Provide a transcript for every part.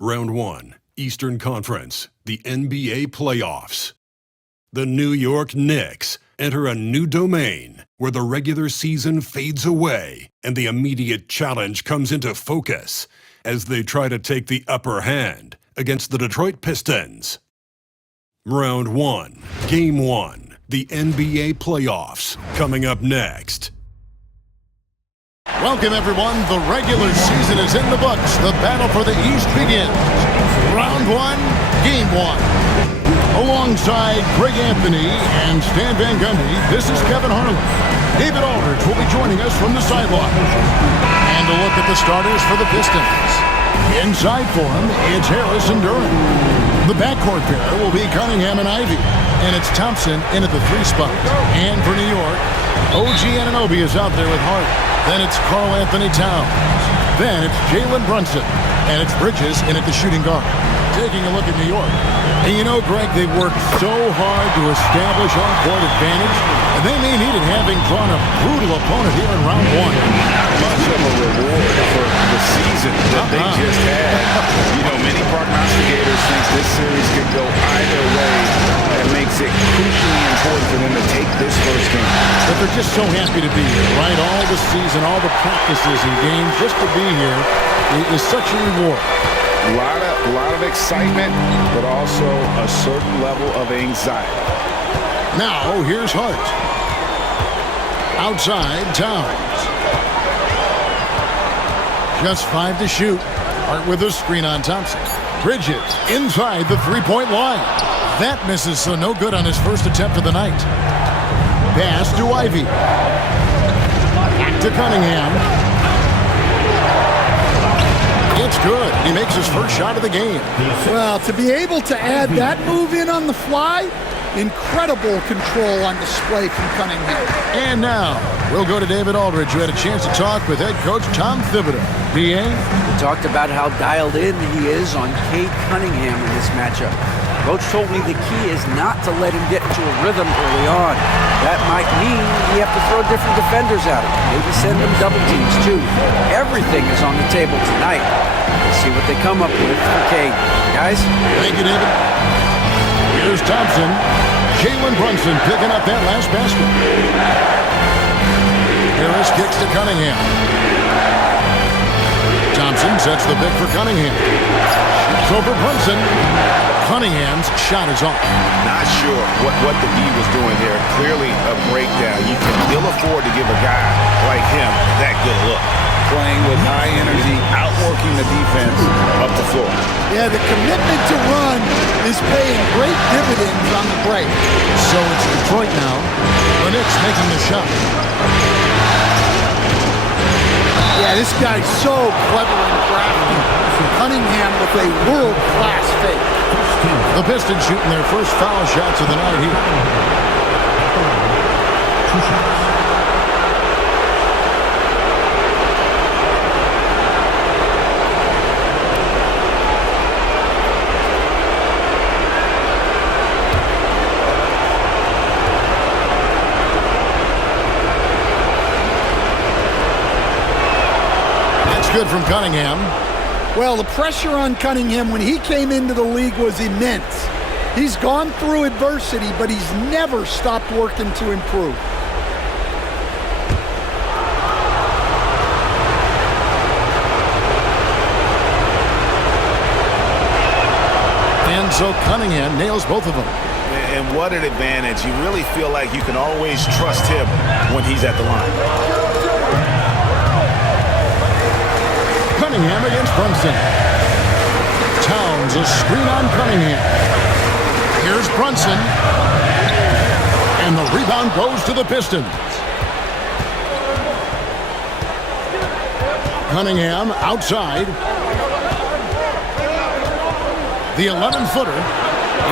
Round 1, Eastern Conference, the NBA playoffs. The New York Knicks enter a new domain where the regular season fades away and the immediate challenge comes into focus as they try to take the upper hand against the Detroit Pistons. Round 1, Game 1, the NBA playoffs, coming up next. Welcome, everyone. The regular season is in the books. The battle for the East begins. Round 1, Game 1. Alongside Greg Anthony and Stan Van Gundy, this is Kevin Harlan. David Aldridge will be joining us from the sideline. And a look at the starters for the Pistons. Inside for him, it's Harris and Durant. The backcourt pair will be Cunningham and Ivy. And it's Thompson in at the 3 spot. And for New York, OG Anunoby is out there with Hart. Then it's Karl Anthony Towns. Then it's Jalen Brunson. And it's Bridges in at the shooting guard. Taking a look at New York. And you know, Greg, they've worked so hard to establish on-court advantage, and they may need it having drawn a brutal opponent here in round 1. Not much of a reward for the season that they just had. You know, many prognosticators think this series could go either way. That makes it crucially important for them to take this first game. But they're just so happy to be here, right? All the season, all the practices and games, just to be here is such a reward. A lot of excitement, but also a certain level of anxiety. Now, here's Hart. Outside, Towns. Just 5 to shoot. Hart with a screen on Thompson. Bridges inside the 3-point line. That misses, so no good on his first attempt of the night. Pass to Ivy. Back to Cunningham. It's good. He makes his first shot of the game. Well, to be able to add that move in on the fly, incredible control on display from Cunningham. And now, we'll go to David Aldridge, who had a chance to talk with head coach Tom Thibodeau. B.A.? We talked about how dialed in he is on Cade Cunningham in this matchup. Coach told me the key is not to let him get into a rhythm early on. That might mean we have to throw different defenders at him. Maybe send them double teams, too. Everything is on the table tonight. We'll see what they come up with for Cade. Guys? Thank you, David. Here's Thompson. Jalen Brunson picking up that last basket. Harris kicks to Cunningham. Thompson sets the pick for Cunningham. Shoots over Brunson. Cunningham's shot is off. Not sure what the D was doing there. Clearly a breakdown. You can ill afford to give a guy like him that good look. Playing with high energy, outworking the defense up the floor. Yeah, the commitment to run is paying great dividends on the break. So it's Detroit now. The Knicks making the shot. Yeah, this guy's so clever and crafty. Cunningham with a world-class fake. The Pistons shooting their first foul shots of the night here. That's good from Cunningham. Well, the pressure on Cunningham when he came into the league was immense. He's gone through adversity, but he's never stopped working to improve. And so Cunningham nails both of them. And what an advantage. You really feel like you can always trust him when he's at the line. Cunningham against Brunson. Towns, a screen on Cunningham. Here's Brunson. And the rebound goes to the Pistons. Cunningham outside. The 11-footer.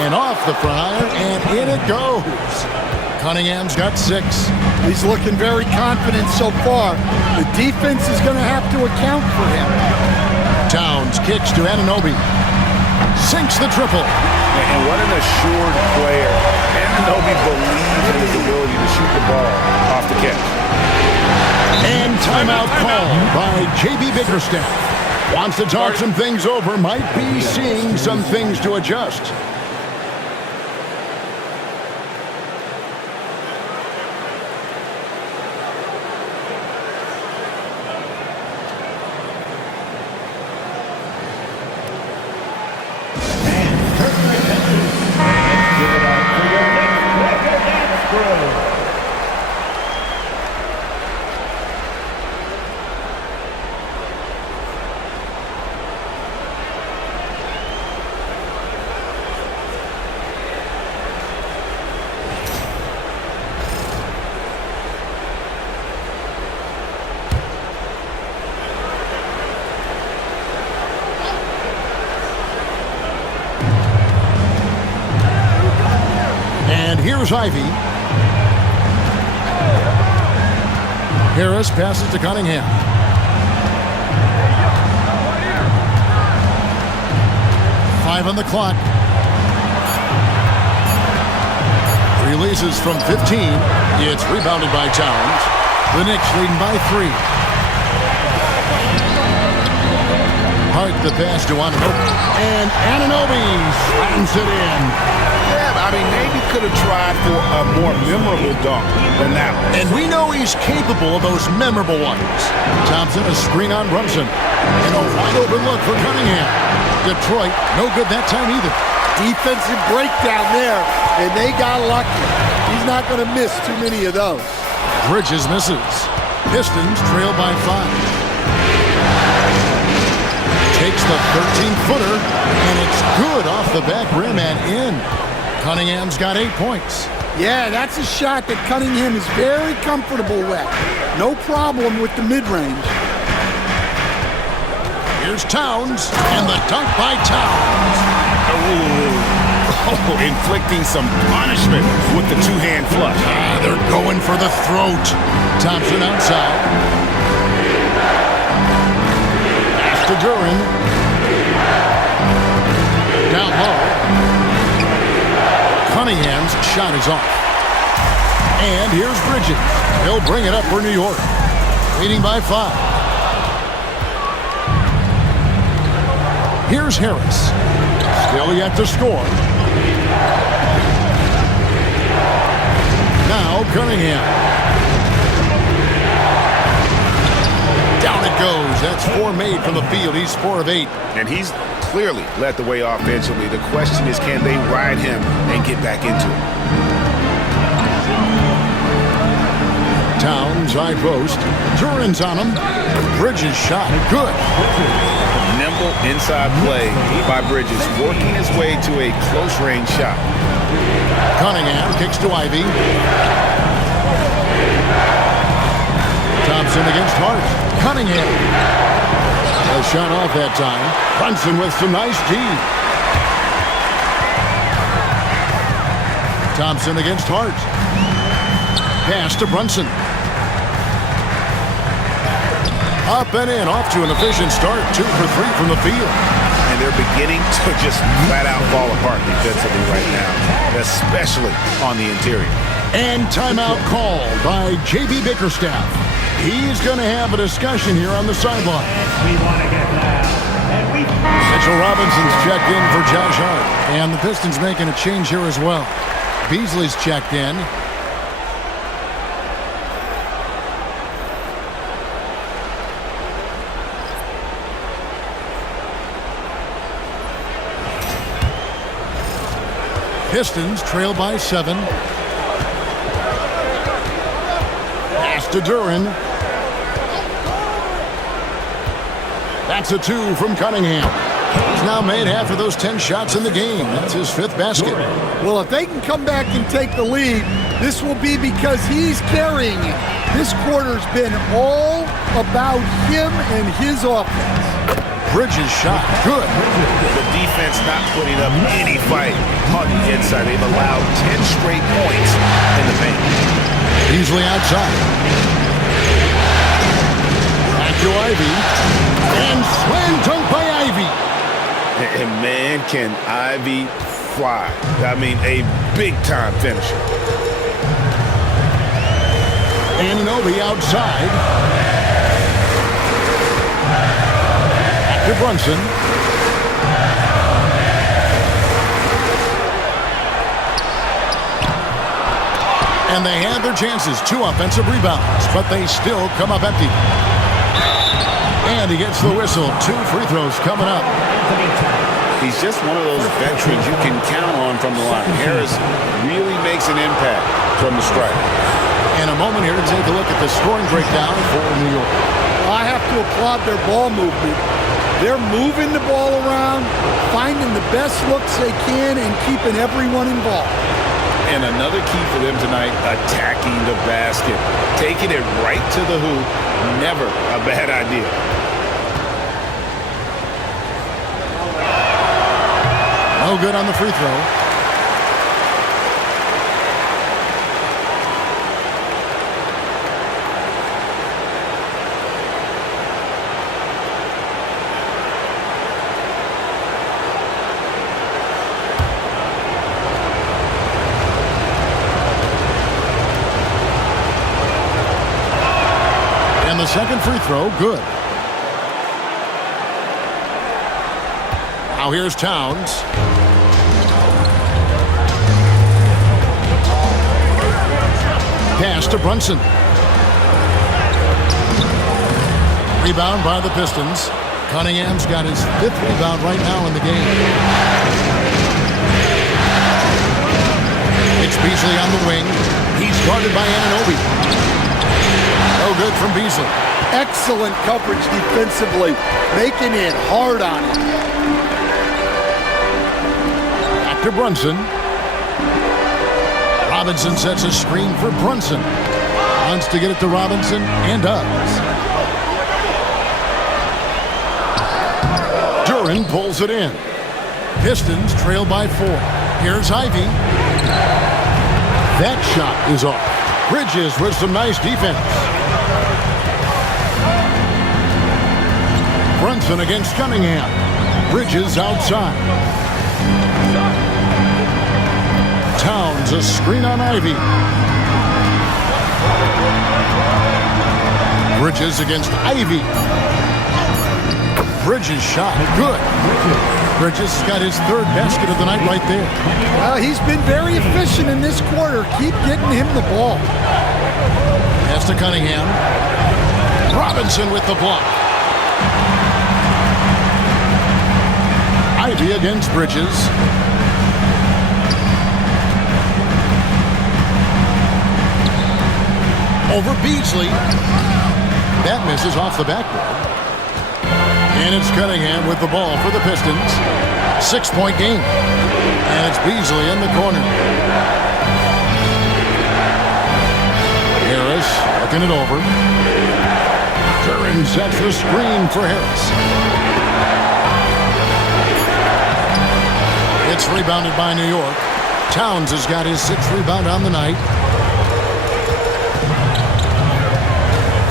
And off the fryer, and in it goes. Cunningham's got 6. He's looking very confident so far. The defense is going to have to account for him. Towns kicks to Anunoby. Sinks the triple. And what an assured player. Anunoby believes in his ability to shoot the ball off the catch. And timeout called by J.B. Bickerstaff. Wants to talk some things over. Might be seeing some things to adjust. Here's Ivy. Harris passes to Cunningham. Five on the clock. Releases from 15. It's rebounded by Towns. The Knicks leading by 3. Hart the pass to Anunoby. And Anunoby slams it in. I mean, maybe could have tried for a more memorable dunk than that one. And we know he's capable of those memorable ones. Thompson, a screen on Brunson. And a wide open look for Cunningham. Detroit, no good that time either. Defensive breakdown there, and they got lucky. He's not going to miss too many of those. Bridges misses. Pistons trail by 5. Takes the 13-footer, and it's good off the back rim and in. Cunningham's got 8 points. Yeah, that's a shot that Cunningham is very comfortable with. No problem with the mid-range. Here's Towns, and the dunk by Towns. Inflicting some punishment with the two-hand flush. They're going for the throat. Thompson outside. Pass to Duran. Down low. Cunningham's shot is off. And here's Bridges. He'll bring it up for New York. Leading by 5. Here's Harris. Still yet to score. Now Cunningham. Down it goes. That's 4 made from the field. He's 4 of 8. And he's clearly led the way offensively. The question is, can they ride him and get back into it? Towns, high post. Duran's on him. Bridges shot. Good. Nimble inside play by Bridges, working his way to a close-range shot. Cunningham kicks to Ivy. Thompson against Hart. Cunningham. A shot off that time. Brunson with some nice D. Thompson against Hart. Pass to Brunson. Up and in, off to an efficient start. 2 for 3 from the field. And they're beginning to just flat out fall apart defensively right now, especially on the interior. And timeout called by J.B. Bickerstaff. He's going to have a discussion here on the sideline. We want to get loud. Mitchell Robinson's checked in for Josh Hart. And the Pistons making a change here as well. Beasley's checked in. Pistons trail by 7. Pass to Duran. That's a 2 from Cunningham. He's now made half of those 10 shots in the game. That's his 5th basket. Well, if they can come back and take the lead, this will be because he's carrying it. This quarter's been all about him and his offense. Bridges shot. Good. The defense not putting up any fight on the inside. They've allowed 10 straight points in the paint. Beasley outside. Back to Ivy. And slam dunk by Ivy. And man, can Ivy fly. I mean, a big-time finisher. Anunoby outside. to Brunson. And they had their chances. 2 offensive rebounds, but they still come up empty. And he gets the whistle. 2 free throws coming up. He's just one of those veterans you can count on from the line. Harris really makes an impact from the stripe. And a moment here to take a look at the scoring breakdown for New York. I have to applaud their ball movement. They're moving the ball around, finding the best looks they can, and keeping everyone involved. And another key for them tonight, attacking the basket. Taking it right to the hoop, never a bad idea. No good on the free throw. And the second free throw, good. Now here's Towns. Pass to Brunson. Rebound by the Pistons. Cunningham's got his 5th rebound right now in the game. It's Beasley on the wing. He's guarded by Anunoby. No good from Beasley. Excellent coverage defensively, making it hard on him. Back to Brunson. Robinson sets a screen for Brunson. Wants to get it to Robinson, and does. Duran pulls it in. Pistons trail by 4. Here's Ivy. That shot is off. Bridges with some nice defense. Brunson against Cunningham. Bridges outside. Towns a screen on Ivy. Bridges against Ivy. Bridges shot. Good. Bridges got his 3rd basket of the night right there. Well, he's been very efficient in this quarter. Keep getting him the ball. Pass to Cunningham. Robinson with the block. Ivy against Bridges. Over Beasley. That misses off the backboard. And it's Cunningham with the ball for the Pistons. 6-point game. And it's Beasley in the corner. Harris looking it over. Duran sets the screen for Harris. It's rebounded by New York. Towns has got his 6th rebound on the night.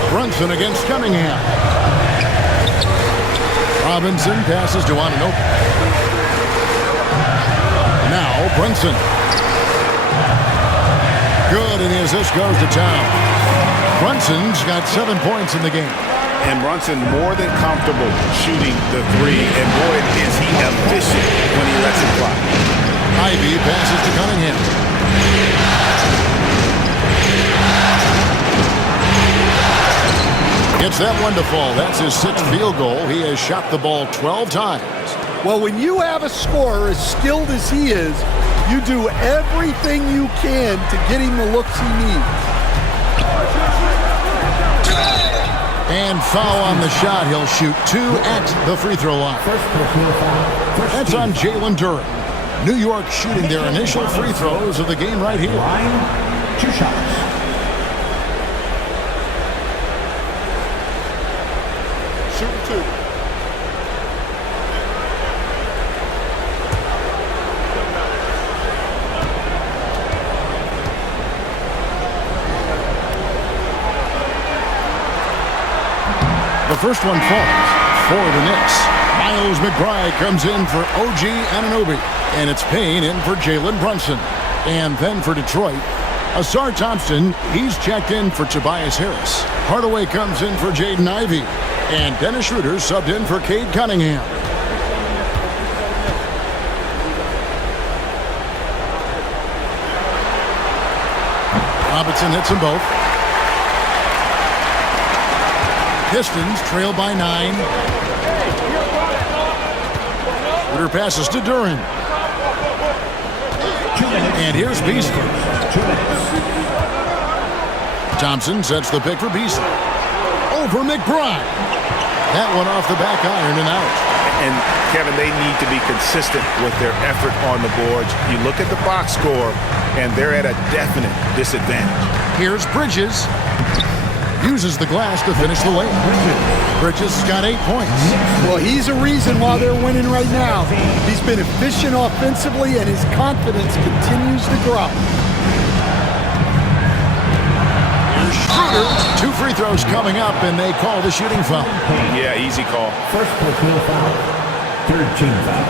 Brunson against Cunningham. Robinson passes to Anunoby. Now Brunson. Good, and the assist goes to Towns. Brunson's got 7 points in the game. And Brunson more than comfortable shooting the 3. And boy, is he efficient when he lets it fly. Ivy passes to Cunningham. Gets that one to fall. That's his 6th field goal. He has shot the ball 12 times. Well, when you have a scorer as skilled as he is, you do everything you can to get him the looks he needs. And foul on the shot. He'll shoot 2 at the free throw line. That's on Jalen Duran. New York shooting their initial free throws of the game right here. 2 shots. Shooting 2. The first one falls for the Knicks. Miles McBride comes in for OG Anunoby. And it's Payne in for Jalen Brunson. And then for Detroit, Asar Thompson, he's checked in for Tobias Harris. Hardaway comes in for Jaden Ivey. And Dennis Schroeder subbed in for Cade Cunningham. Robinson hits them both. Pistons trail by 9. Schroeder passes to Duren. And here's Beasley. Thompson sets the pick for Beasley. Over McBride. That one off the back iron and out. And, Kevin, they need to be consistent with their effort on the boards. You look at the box score, and they're at a definite disadvantage. Here's Bridges. Uses the glass to finish the layup. Bridges has got 8 points. Well, he's a reason why they're winning right now. He's been efficient offensively, and his confidence continues to grow. Here's Schroeder. 2 free throws coming up, and they call the shooting foul. Yeah, easy call. First personal foul. Third team foul.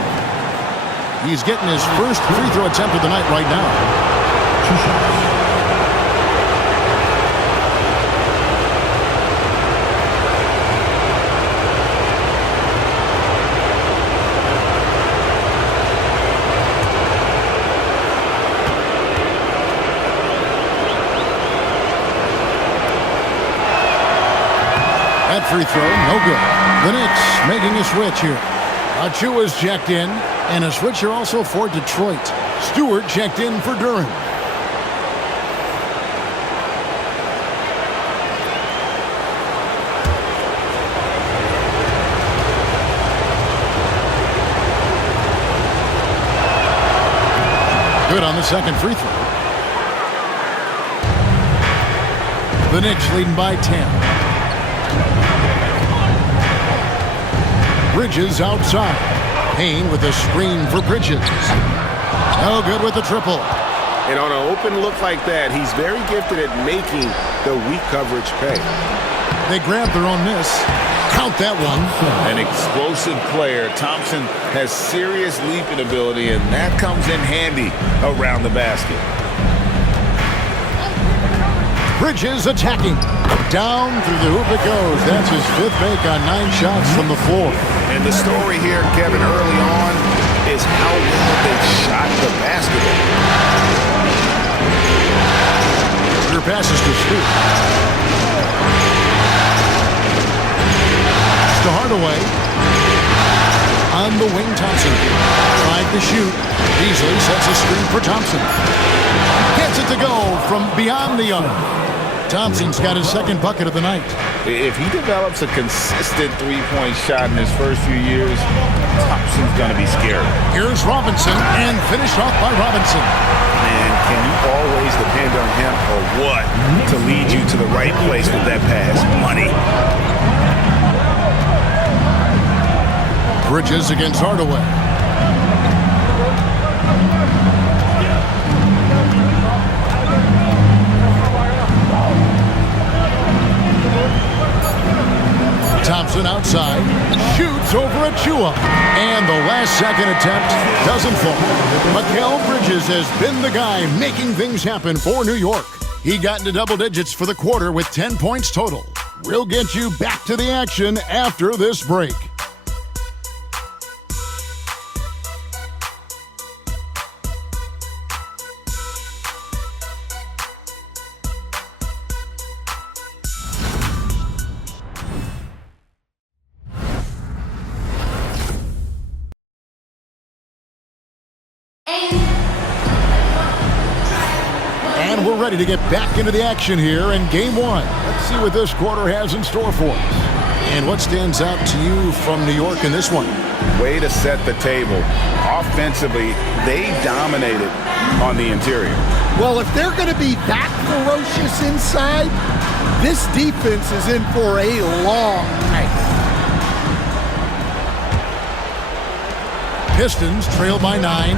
He's getting his first free throw attempt of the night right now. 2 shots. That free throw, no good. The Knicks making a switch here. Achua's checked in, and a switcher also for Detroit. Stewart checked in for Duren. Good on the second free throw. The Knicks leading by 10. Bridges outside. Payne with a screen for Bridges. No good with the triple. And on an open look like that, he's very gifted at making the weak coverage pay. They grab their own miss. Count that one. An explosive player. Thompson has serious leaping ability, and that comes in handy around the basket. Bridges attacking. Down through the hoop it goes. That's his 5th make on 9 shots from the floor. And the story here, Kevin, early on is how well they shot the basketball. Schroeder passes to Scoot. To Hardaway. On the wing, Thompson. Tried to shoot. Beasley sets a screen for Thompson. Gets it to go from beyond the arc. Thompson's got his 2nd bucket of the night. If he develops a consistent three-point shot in his first few years, Thompson's going to be scary. Here's Robinson, and finished off by Robinson. Man, can you always depend on him or what to lead you to the right place with that pass? Money. Bridges against Hardaway. Thompson outside, shoots over Achua, and the last-second attempt doesn't fall. Mikal Bridges has been the guy making things happen for New York. He got into double digits for the quarter with 10 points total. We'll get you back to the action after this break. And we're ready to get back into the action here in Game 1. Let's see what this quarter has in store for us. And what stands out to you from New York in this one? Way to set the table. Offensively, they dominated on the interior. Well, if they're going to be that ferocious inside, this defense is in for a long night. Pistons trail by 9.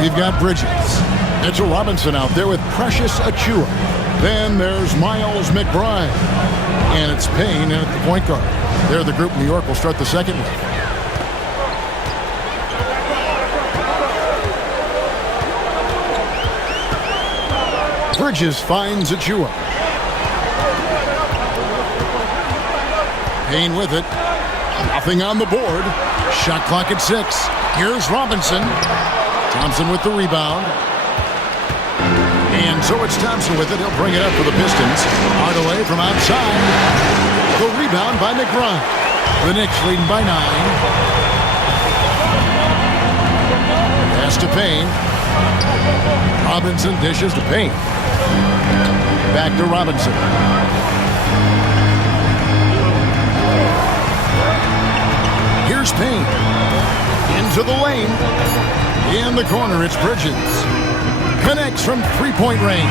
We've got Bridges. Mitchell Robinson out there with Precious Achua. Then there's Miles McBride. And it's Payne at the point guard. They're the group New York will start the second with. Bridges finds Achua. Payne with it. Nothing on the board. Shot clock at 6. Here's Robinson. Thompson with the rebound. And so it's Thompson with it. He'll bring it up for the Pistons. Hardaway from outside. The rebound by McBride. The Knicks leading by 9. Pass to Payne. Robinson dishes to Payne. Back to Robinson. Here's Payne. Into the lane. In the corner, it's Bridges. Connects from three-point range.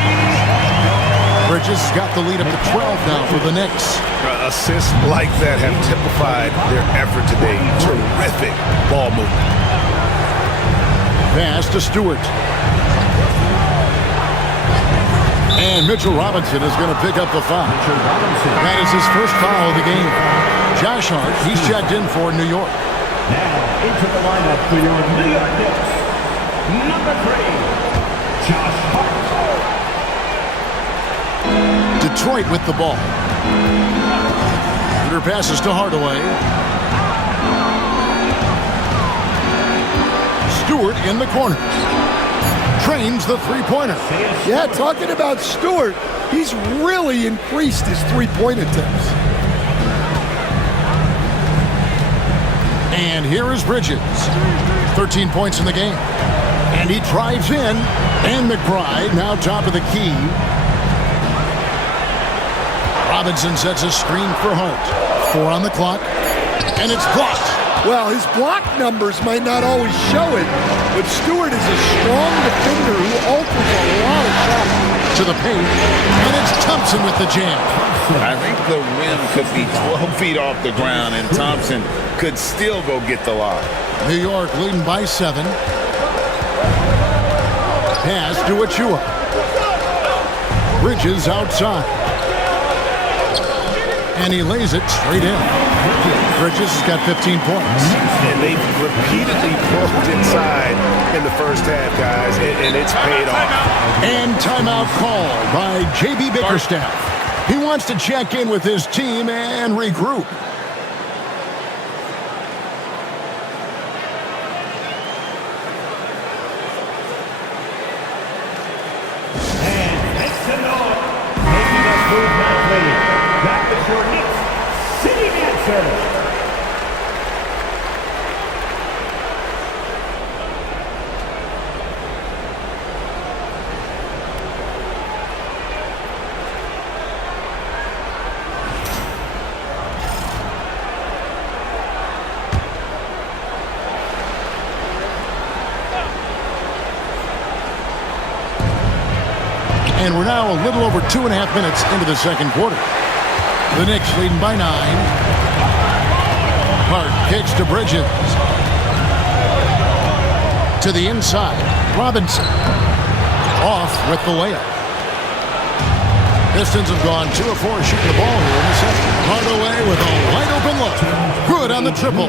Bridges got the lead up to 12 now for the Knicks. Assists like that have typified their effort today. Terrific ball movement. Pass to Stewart. And Mitchell Robinson is going to pick up the foul. That is his first foul of the game. Josh Hart, he's checked in for New York. Now into the lineup for your New York Knicks. Number 3, Josh Hart. Detroit with the ball. Under passes to Hardaway. Stewart in the corner. Trains the three-pointer. Yeah, talking about Stewart, he's really increased his three-point attempts. And here is Bridges. 13 points in the game. And he drives in. And McBride now top of the key. Robinson sets a screen for Hart. 4 on the clock. And it's blocked. Well, his block numbers might not always show it, but Stewart is a strong defender who alters a lot of shots. To the paint. And it's Thompson with the jam. I think the rim could be 12 feet off the ground, and Thompson could still go get the lob. New York leading by 7. Pass to Achua. Bridges outside. And he lays it straight in. Bridges has got 15 points. And they repeatedly broke inside in the first half, guys, and it's paid off. And timeout called by J.B. Bickerstaff. He wants to check in with his team and regroup. And make some noise. Making us move nicely. Back to your Knicks sitting answer. And we're now a little over 2.5 minutes into the second quarter. The Knicks leading by 9. Hart kicks to Bridges. To the inside. Robinson. Off with the layup. Pistons have gone 2 of 4 shooting the ball here in the second. Hardaway with a wide open look. Good on the triple.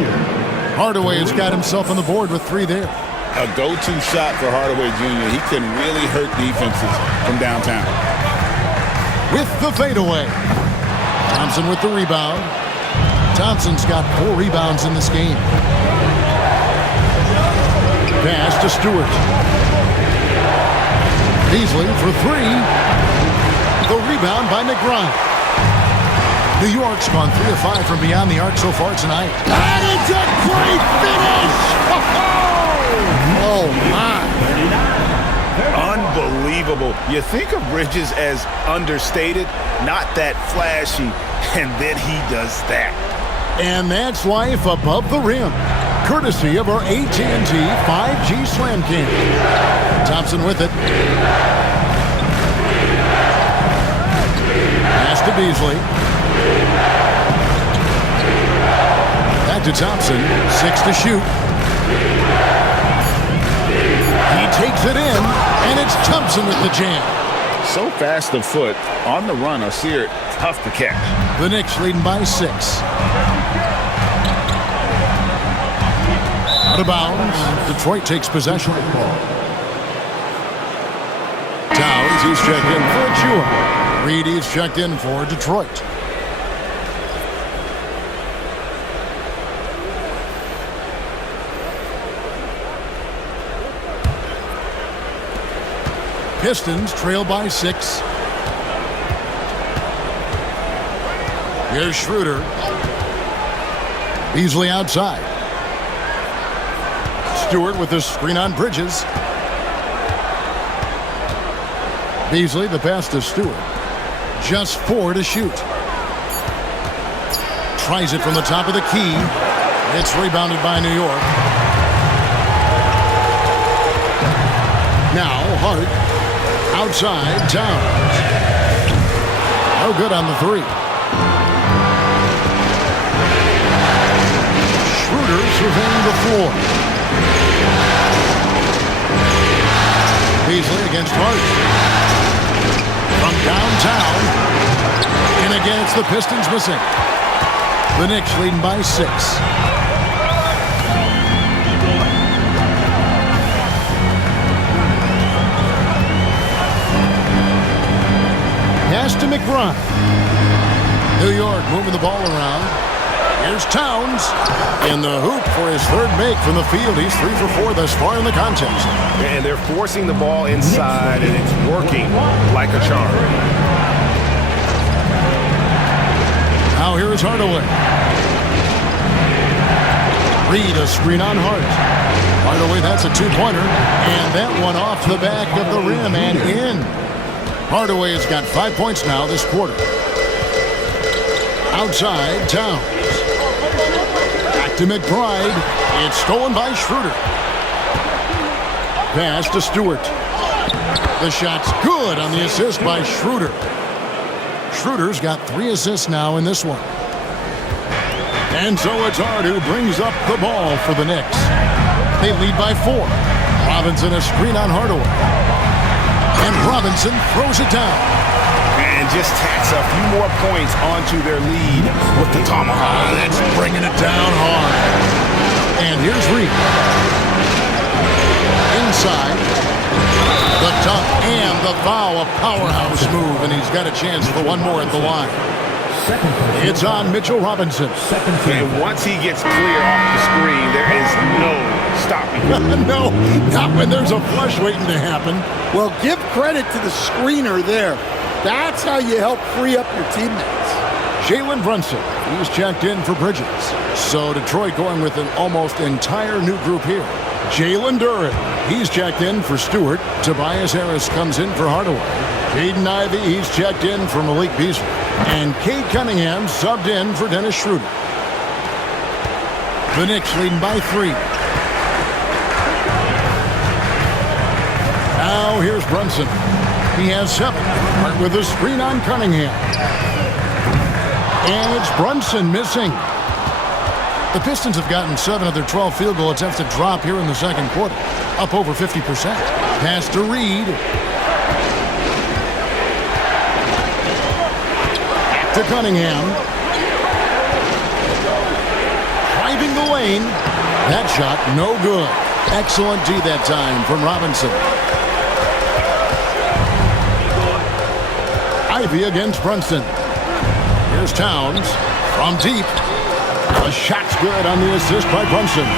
Hardaway has got himself on the board with 3 there. A go-to shot for Hardaway Jr. He can really hurt defenses from downtown. With the fadeaway. Thompson with the rebound. Thompson's got 4 rebounds in this game. Pass to Stewart. Beasley for 3. The rebound by McBride. New York's gone 3 of 5 from beyond the arc so far tonight. And it's a great finish! Oh, my. Unbelievable. You think of Bridges as understated, not that flashy, and then he does that. And that's life above the rim. Courtesy of our AT&T 5G Slam King. Thompson with it. Pass to Beasley. Back to Thompson. 6 to shoot. He takes it in, and it's Thompson with the jam. So fast of foot, on the run, Sear, tough to catch. The Knicks leading by 6. Out of bounds. Detroit takes possession. Towns he's checked in for Chua. Reed, he's checked in for Detroit. Pistons trail by 6. Here's Schroeder. Beasley outside. Stewart with the screen on Bridges. Beasley, the pass to Stewart. Just 4 to shoot. Tries it from the top of the key. It's rebounded by New York. Now Hart. Outside, Towns. No good on the 3. Schroeder surveying the floor. Beasley against Hart. From downtown. And again, it's the Pistons missing. The Knicks leading by 6. Pass to McBride. New York moving the ball around. Here's Towns in the hoop for his 3rd make from the field. He's 3 for 4 thus far in the contest. And they're forcing the ball inside, and it's working like a charm. Now here is Hardaway. Reed, a screen on Hart. Hardaway, that's a 2-pointer. And that one off the back of the rim and in. Hardaway has got 5 points now this quarter. Outside, Towns. Back to McBride. It's stolen by Schroeder. Pass to Stewart. The shot's good on the assist by Schroeder. Schroeder's got 3 assists now in this one. And so it's Hart who brings up the ball for the Knicks. They lead by 4. Robinson a screen on Hardaway. And Robinson throws it down. And just tacks a few more points onto their lead with the tomahawk. That's bringing it down hard. And here's Reed. Inside. The dunk and the foul. A powerhouse move. And he's got a chance for one more at the line. It's on Mitchell Robinson. And once he gets clear off the screen, there is no stopping him. No, not when there's a flush waiting to happen. Well, give credit to the screener there. That's how you help free up your teammates. Jalen Brunson, he's checked in for Bridges. So Detroit going with an almost entire new group here. Jalen Duren, he's checked in for Stewart. Tobias Harris comes in for Hardaway. Jaden Ivey, he's checked in for Malik Beasley. And Cade Cunningham subbed in for Dennis Schroeder. The Knicks leading by 3. Now here's Brunson. He has 7. Hart with a screen on Cunningham. And it's Brunson missing. The Pistons have gotten 7 of their 12 field goal attempts to drop here in the second quarter. Up over 50%. Pass to Reed. To Cunningham. Driving the lane. That shot, no good. Excellent D that time from Robinson. Ivey against Brunson. Here's Towns from deep. The shot's good on the assist by Brunson.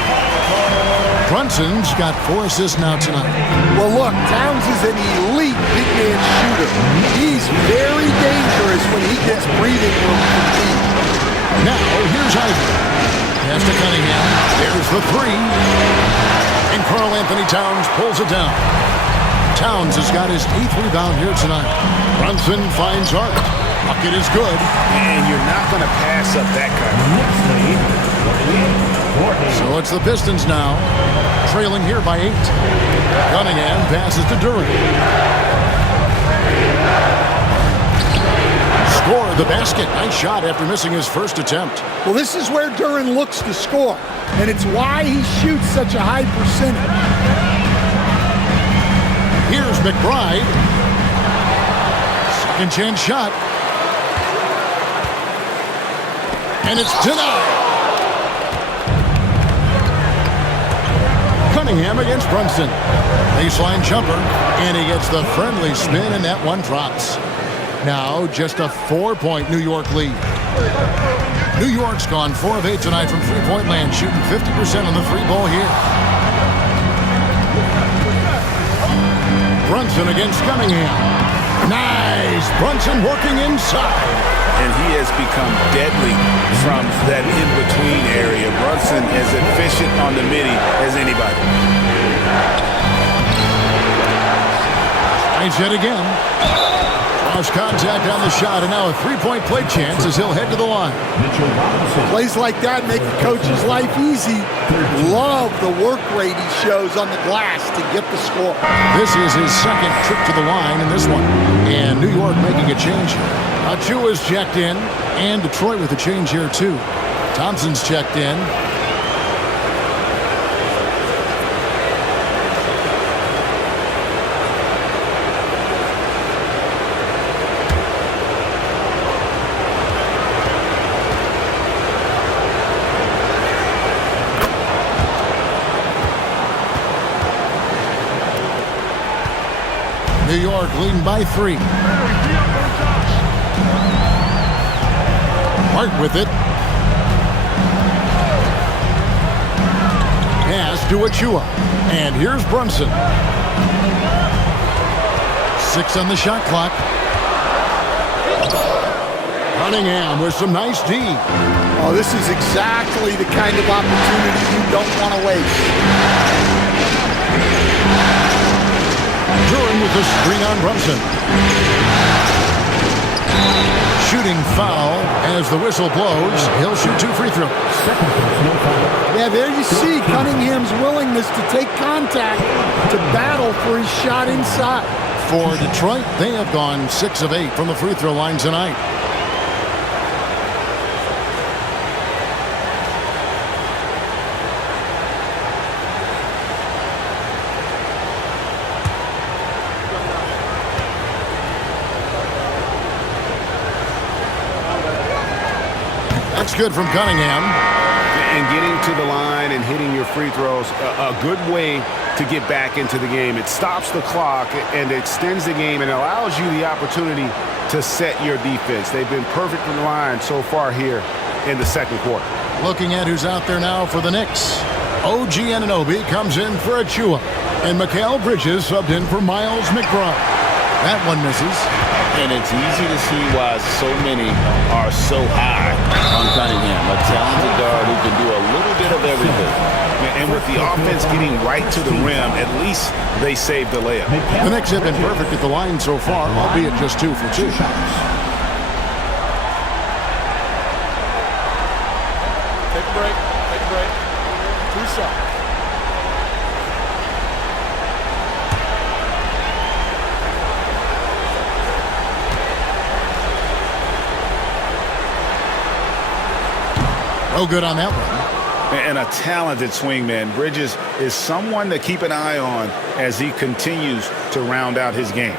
Brunson's got 4 assists now tonight. Well, look, Towns is an elite big man shooter. He's very dangerous when he gets breathing room from deep. Now, here's Ivey. Pass to Cunningham. There's the 3. And Karl Anthony Towns pulls it down. Towns has got his 8th rebound here tonight. Brunson finds Hart. Bucket is good. And you're not going to pass up that kind of lead. So it's the Pistons now, trailing here by 8. Cunningham passes to Duren. Score the basket. Nice shot after missing his first attempt. Well, this is where Duren looks to score, and it's why he shoots such a high percentage. Here's McBride. Second chance shot. And it's denied. Cunningham against Brunson. Baseline jumper, and he gets the friendly spin, and that one drops. Now just a 4-point New York lead. New York's gone 4 of 8 tonight from three-point land, shooting 50% on the three ball here. Brunson against Cunningham. Nice! Brunson working inside. And he has become deadly from that in-between area. Brunson is efficient on the midi as anybody. Nice hit again. Cross contact on the shot, and now a three-point play chance as he'll head to the line. Plays like that make the coach's life easy. Love the work rate he shows on the glass to get the score. This is his second trip to the line in this one. And New York making a change here. Achua's checked in, and Detroit with a change here too. Thompson's checked in. New York leading by 3. Hart with it. Pass to Achua. And here's Brunson. 6 on the shot clock. Cunningham with some nice D. Oh, this is exactly the kind of opportunity you don't want to waste. Duran with the screen on Brunson. Shooting foul as the whistle blows. He'll shoot 2 free throws. Yeah, there you see Cunningham's willingness to take contact to battle for his shot inside. For Detroit, they have gone 6 of 8 from the free throw line tonight. That's good from Cunningham. And getting to the line and hitting your free throws, a good way to get back into the game. It stops the clock and extends the game and allows you the opportunity to set your defense. They've been perfect from the line so far here in the second quarter. Looking at who's out there now for the Knicks. OG Anunoby comes in for Achua. And Mikal Bridges subbed in for Miles McBride. That one misses. And it's easy to see why so many are so high on Cunningham, a talented guard who can do a little bit of everything. And with the offense getting right to the rim, at least they saved the layup. The Knicks have been perfect at the line so far, albeit just 2 for 2. Take a break. Take a break. 2 shots. No good on that one. And a talented swingman. Bridges is someone to keep an eye on as he continues to round out his game.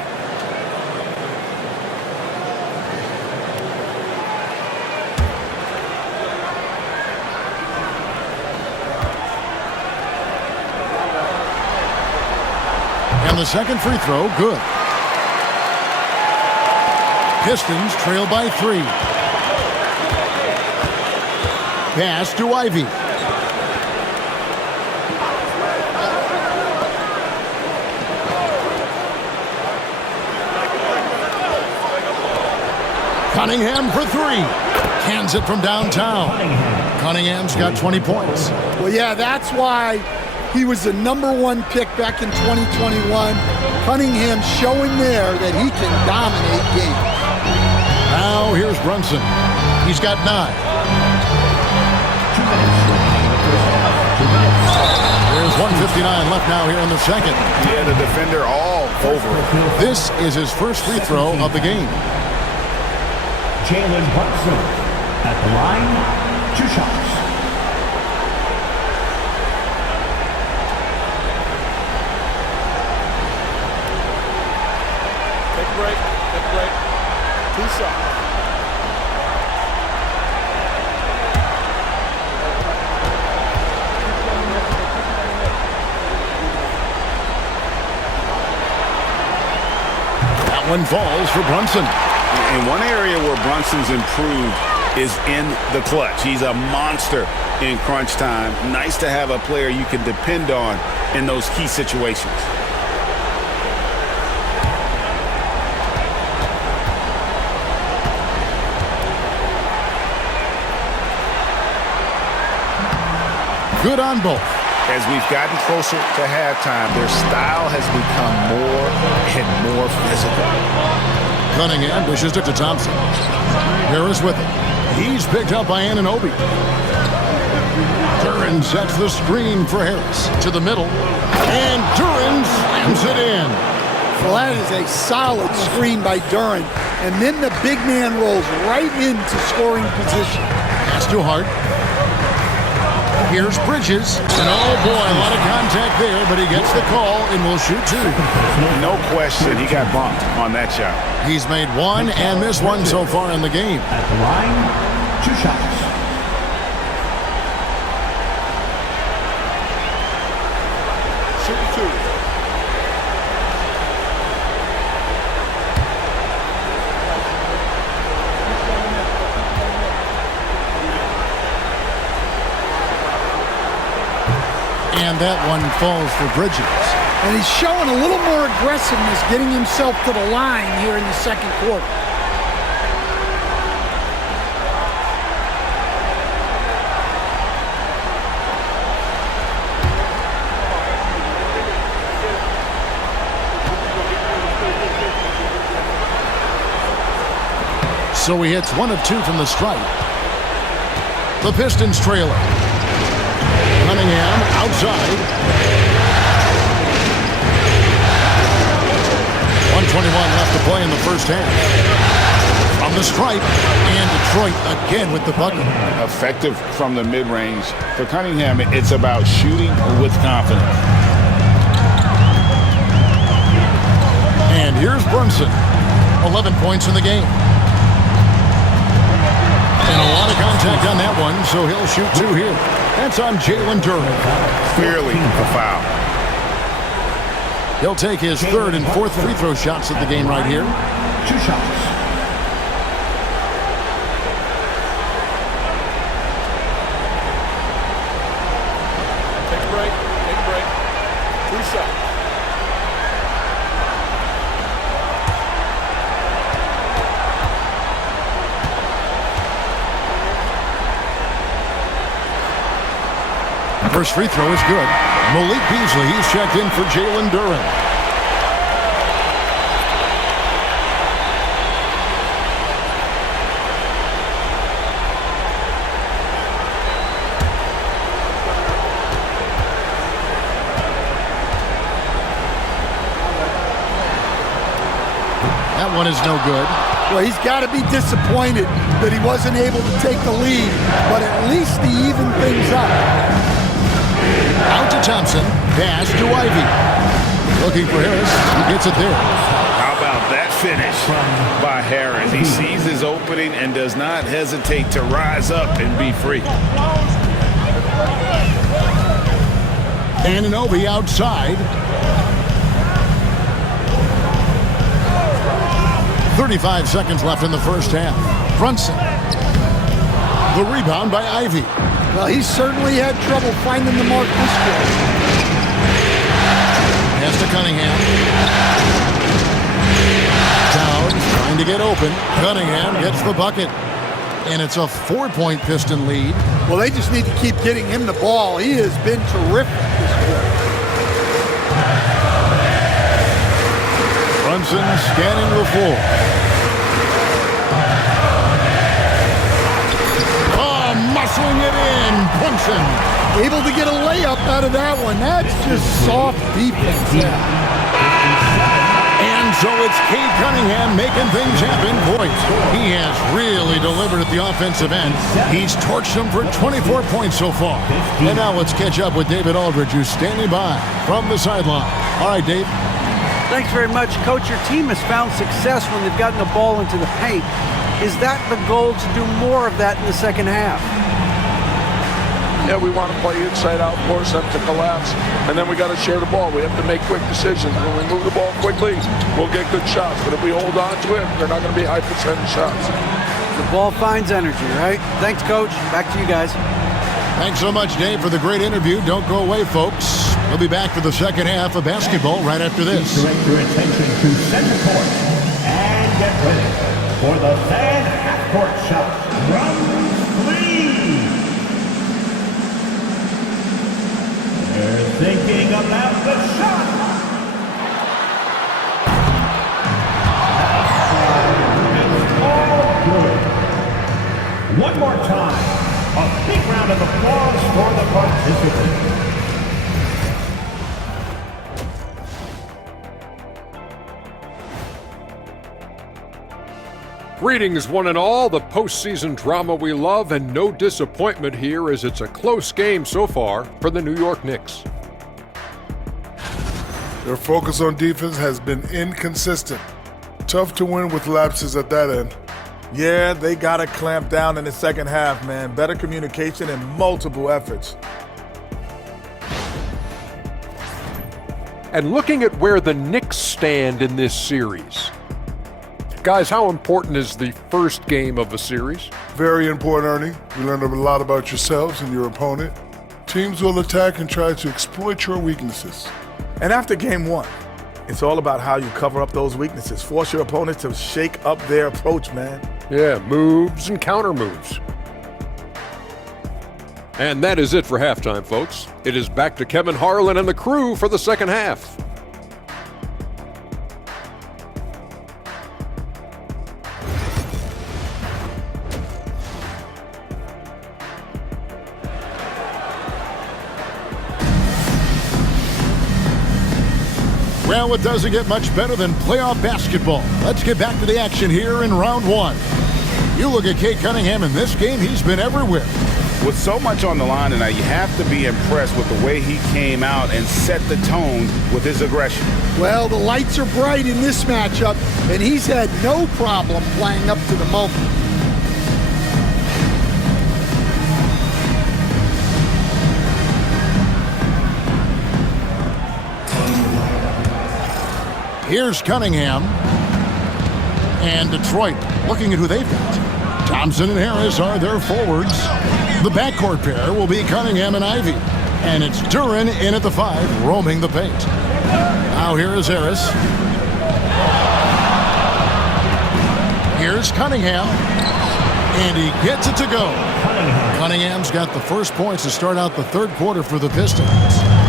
And the second free throw, good. Pistons trail by 3. Pass to Ivy. Cunningham for 3. Cans it from downtown. Cunningham's got 20 points. Well, yeah, that's why he was the #1 pick back in 2021. Cunningham showing there that he can dominate games. Now here's Brunson. He's got 9. There's 1:59 left now here in the second. Yeah, the defender all over it. This is his first free throw of the game. Jalen Brunson at the line, 2 shots. Take a break. Take a break. 2 shots. one falls for Brunson. And one area where Brunson's improved is in the clutch. He's a monster in crunch time. Nice to have a player you can depend on in those key situations. Good on both. As we've gotten closer to halftime, their style has become more and more physical. Cunningham dishes it to Thompson. Harris with it. He's picked up by Anunoby. Duran sets the screen for Harris to the middle. And Duran slams it in. Well, that is a solid screen by Duran. And then the big man rolls right into scoring position. That's too hard. Here's Bridges. And oh boy, a lot of contact there, but he gets the call and will shoot two. No question, he got bumped on that shot. He's made one and missed one so far in the game. At the line, 2 shots. Shoot two. And that one falls for Bridges. And he's showing a little more aggressiveness getting himself to the line here in the second quarter. So he hits 1 of 2 from the stripe. The Pistons trailer. Cunningham outside. 1:21 left to play in the first half. From the stripe, and Detroit again with the bucket. Effective from the mid-range. For Cunningham, it's about shooting with confidence. And here's Brunson. 11 points in the game. And a lot of contact on that one, so he'll shoot 2 here. That's on Jalen Duran. Clearly a foul. He'll take his 3rd and 4th free throw shots of the game right here. 2 shots. Take a break. Take a break. 3 shots. First free throw is good. Malik Beasley, he's checked in for Jalen Duran. That one is no good. Well, he's got to be disappointed that he wasn't able to take the lead, but at least he evened things up. Out to Thompson. Pass to Ivy. Looking for Harris. He gets it there. How about that finish by Harris? He sees his opening and does not hesitate to rise up and be free. Anunoby outside. 35 seconds left in the first half. Brunson. The rebound by Ivy. Well, he certainly had trouble finding the mark this quarter. Pass to Cunningham. Dowd trying to get open. Cunningham gets the bucket. And it's a 4-point Piston lead. Well, they just need to keep getting him the ball. He has been terrific this quarter. Brunson scanning the floor. Oh, muscling it in. Brunson. Able to get a layup out of that one. That's just soft defense. And so it's Cade Cunningham making things happen. Boys, he has really delivered at the offensive end. He's torched them for 24 points so far. And now let's catch up with David Aldridge, who's standing by from the sideline. All right, Dave. Thanks very much, Coach. Your team has found success when they've gotten the ball into the paint. Is that the goal, to do more of that in the second half? Yeah, we want to play inside out, force them to collapse, and then we got to share the ball. We have to make quick decisions. When we move the ball quickly, we'll get good shots. But if we hold on to it, they're not going to be high percentage shots. The ball finds energy, right? Thanks, Coach. Back to you guys. Thanks so much, Dave, for the great interview. Don't go away, folks. We'll be back for the second half of basketball right after this. Direct your attention to center court and get ready for the fan half-court shot. Round 3. They're thinking about the shot. It's all good. One more time. A big round of applause for the participants. Greetings, one and all. The postseason drama we love, and no disappointment here as it's a close game so far for the New York Knicks. Their focus on defense has been inconsistent. Tough to win with lapses at that end. Yeah, they got to clamp down in the second half, man. Better communication and multiple efforts. And looking at where the Knicks stand in this series. Guys, how important is the first game of a series? Very important, Ernie. You learn a lot about yourselves and your opponent. Teams will attack and try to exploit your weaknesses. And after game 1, it's all about how you cover up those weaknesses. Force your opponent to shake up their approach, man. Yeah, moves and counter moves. And that is it for halftime, folks. It is back to Kevin Harlan and the crew for the second half. Well, it doesn't get much better than playoff basketball. Let's get back to the action here in round 1. You look at Cade Cunningham in this game, he's been everywhere. With so much on the line tonight, you have to be impressed with the way he came out and set the tone with his aggression. Well, the lights are bright in this matchup, and he's had no problem playing up to the moment. Here's Cunningham. And Detroit looking at who they've got. Thompson and Harris are their forwards. The backcourt pair will be Cunningham and Ivy. And it's Duren in at the 5, roaming the paint. Now here is Harris. Here's Cunningham. And he gets it to go. Cunningham's got the first points to start out the third quarter for the Pistons.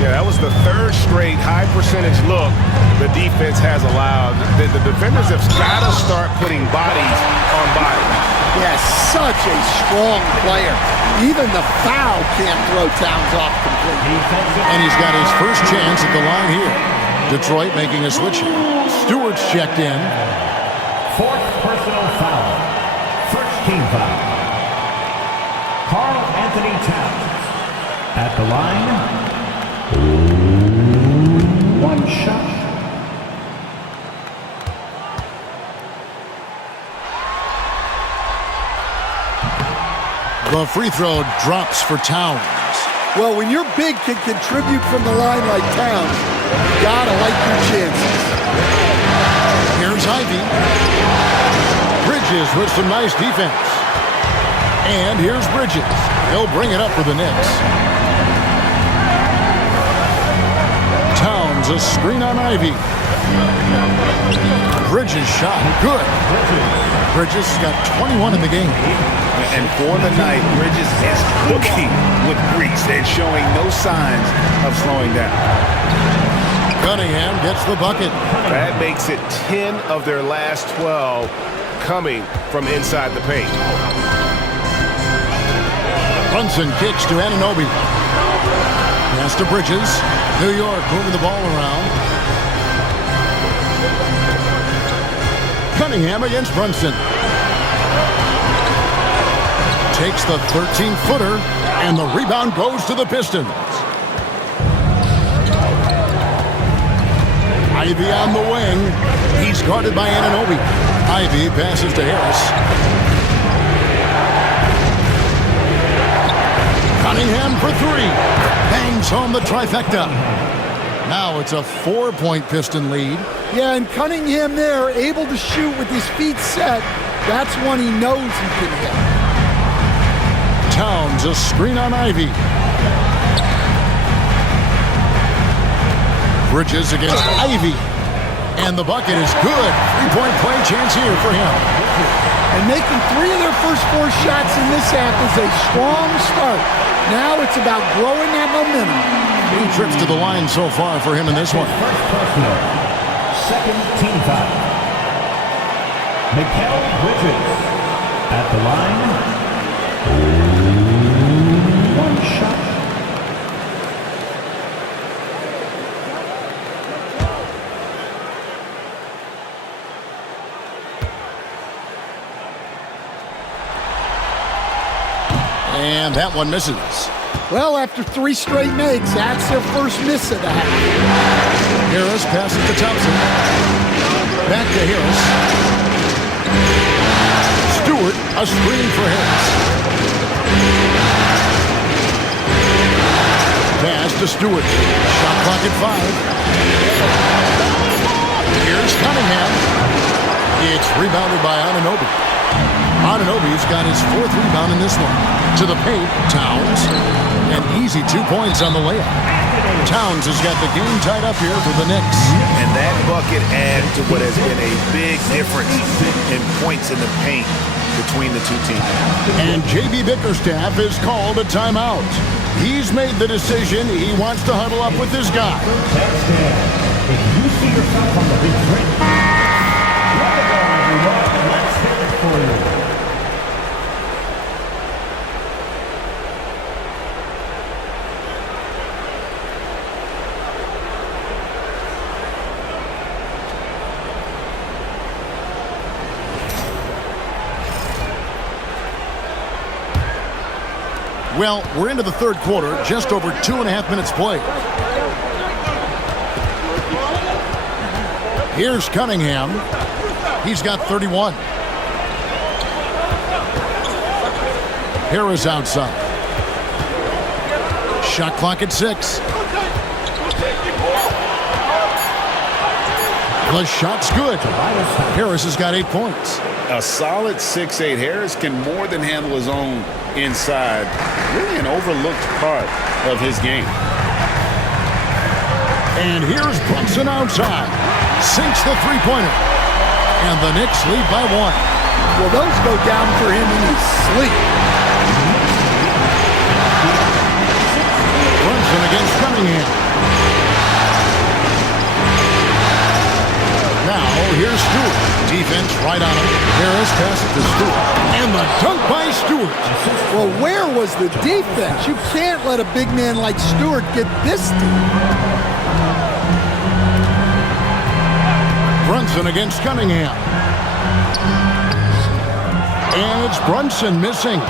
Yeah, that was the third straight high-percentage look the defense has allowed. The defenders have got to start putting bodies on bodies. Yes, such a strong player. Even the foul can't throw Towns off completely. And he's got his first chance at the line here. Detroit making a switch here. Stewart's checked in. 4th personal foul. First team foul. Karl Anthony Towns at the line. 1 shot. The free throw drops for Towns. Well, when your big can contribute from the line like Towns, you gotta like your chances. Here's Ivy. Bridges with some nice defense. And here's Bridges. He'll bring it up for the Knicks. Towns, a screen on Ivy. Bridges shot. Good. Bridges got 21 in the game. And for the night, Bridges is cooking with grease and showing no signs of slowing down. Cunningham gets the bucket. That makes it 10 of their last 12 coming from inside the paint. Brunson kicks to Anunoby. Pass to Bridges. New York moving the ball around. Cunningham against Brunson. Takes the 13-footer, and the rebound goes to the Pistons. Ivy on the wing. He's guarded by Anunoby. Ivy passes to Harris. Cunningham for three. Bangs home the trifecta. Now it's a 4-point Piston lead. Yeah, and Cunningham there, able to shoot with his feet set. That's one he knows he can hit. Towns a screen on Ivy. Bridges against Ivy. And the bucket is good. 3-point play chance here for him. And making 3 of their first 4 shots in this half is a strong start. Now it's about growing that momentum. 3 trips to the line so far for him in this one. First personal. Second team foul. Mikal Bridges at the line. 1 shot. And that one misses. Well, after 3 straight makes, that's their first miss of the half. Harris passes to Thompson. Back to Harris. Stewart, a screen for Harris. Pass to Stewart. Shot clock at 5. Here's Cunningham. It's rebounded by Anunoby. Anunoby's got his 4th rebound in this one. To the paint, Towns. And easy 2 points on the layup. Towns has got the game tied up here for the Knicks. And that bucket adds to what has been a big difference in points in the paint between the 2 teams. And J.B. Bickerstaff is called a timeout. He's made the decision he wants to huddle up with his guy. If you see yourself on the big break, let it go, everyone. Let's hear it for you. Well, we're into the 3rd quarter, just over 2.5 minutes played. Here's Cunningham. He's got 31. Harris outside. Shot clock at 6. The shot's good. Harris has got 8 points. A solid 6'8". Harris can more than handle his own inside. Really an overlooked part of his game. And here's Brunson outside. Sinks the 3-pointer. And the Knicks lead by 1. Well, those go down for him in his sleep. Brunson against Cunningham. Now, here's Stewart. Defense right on him. Harris passes to Stewart. And the dunk by Stewart. Well, where was the defense? You can't let a big man like Stewart get this deep. Brunson against Cunningham. And it's Brunson missing.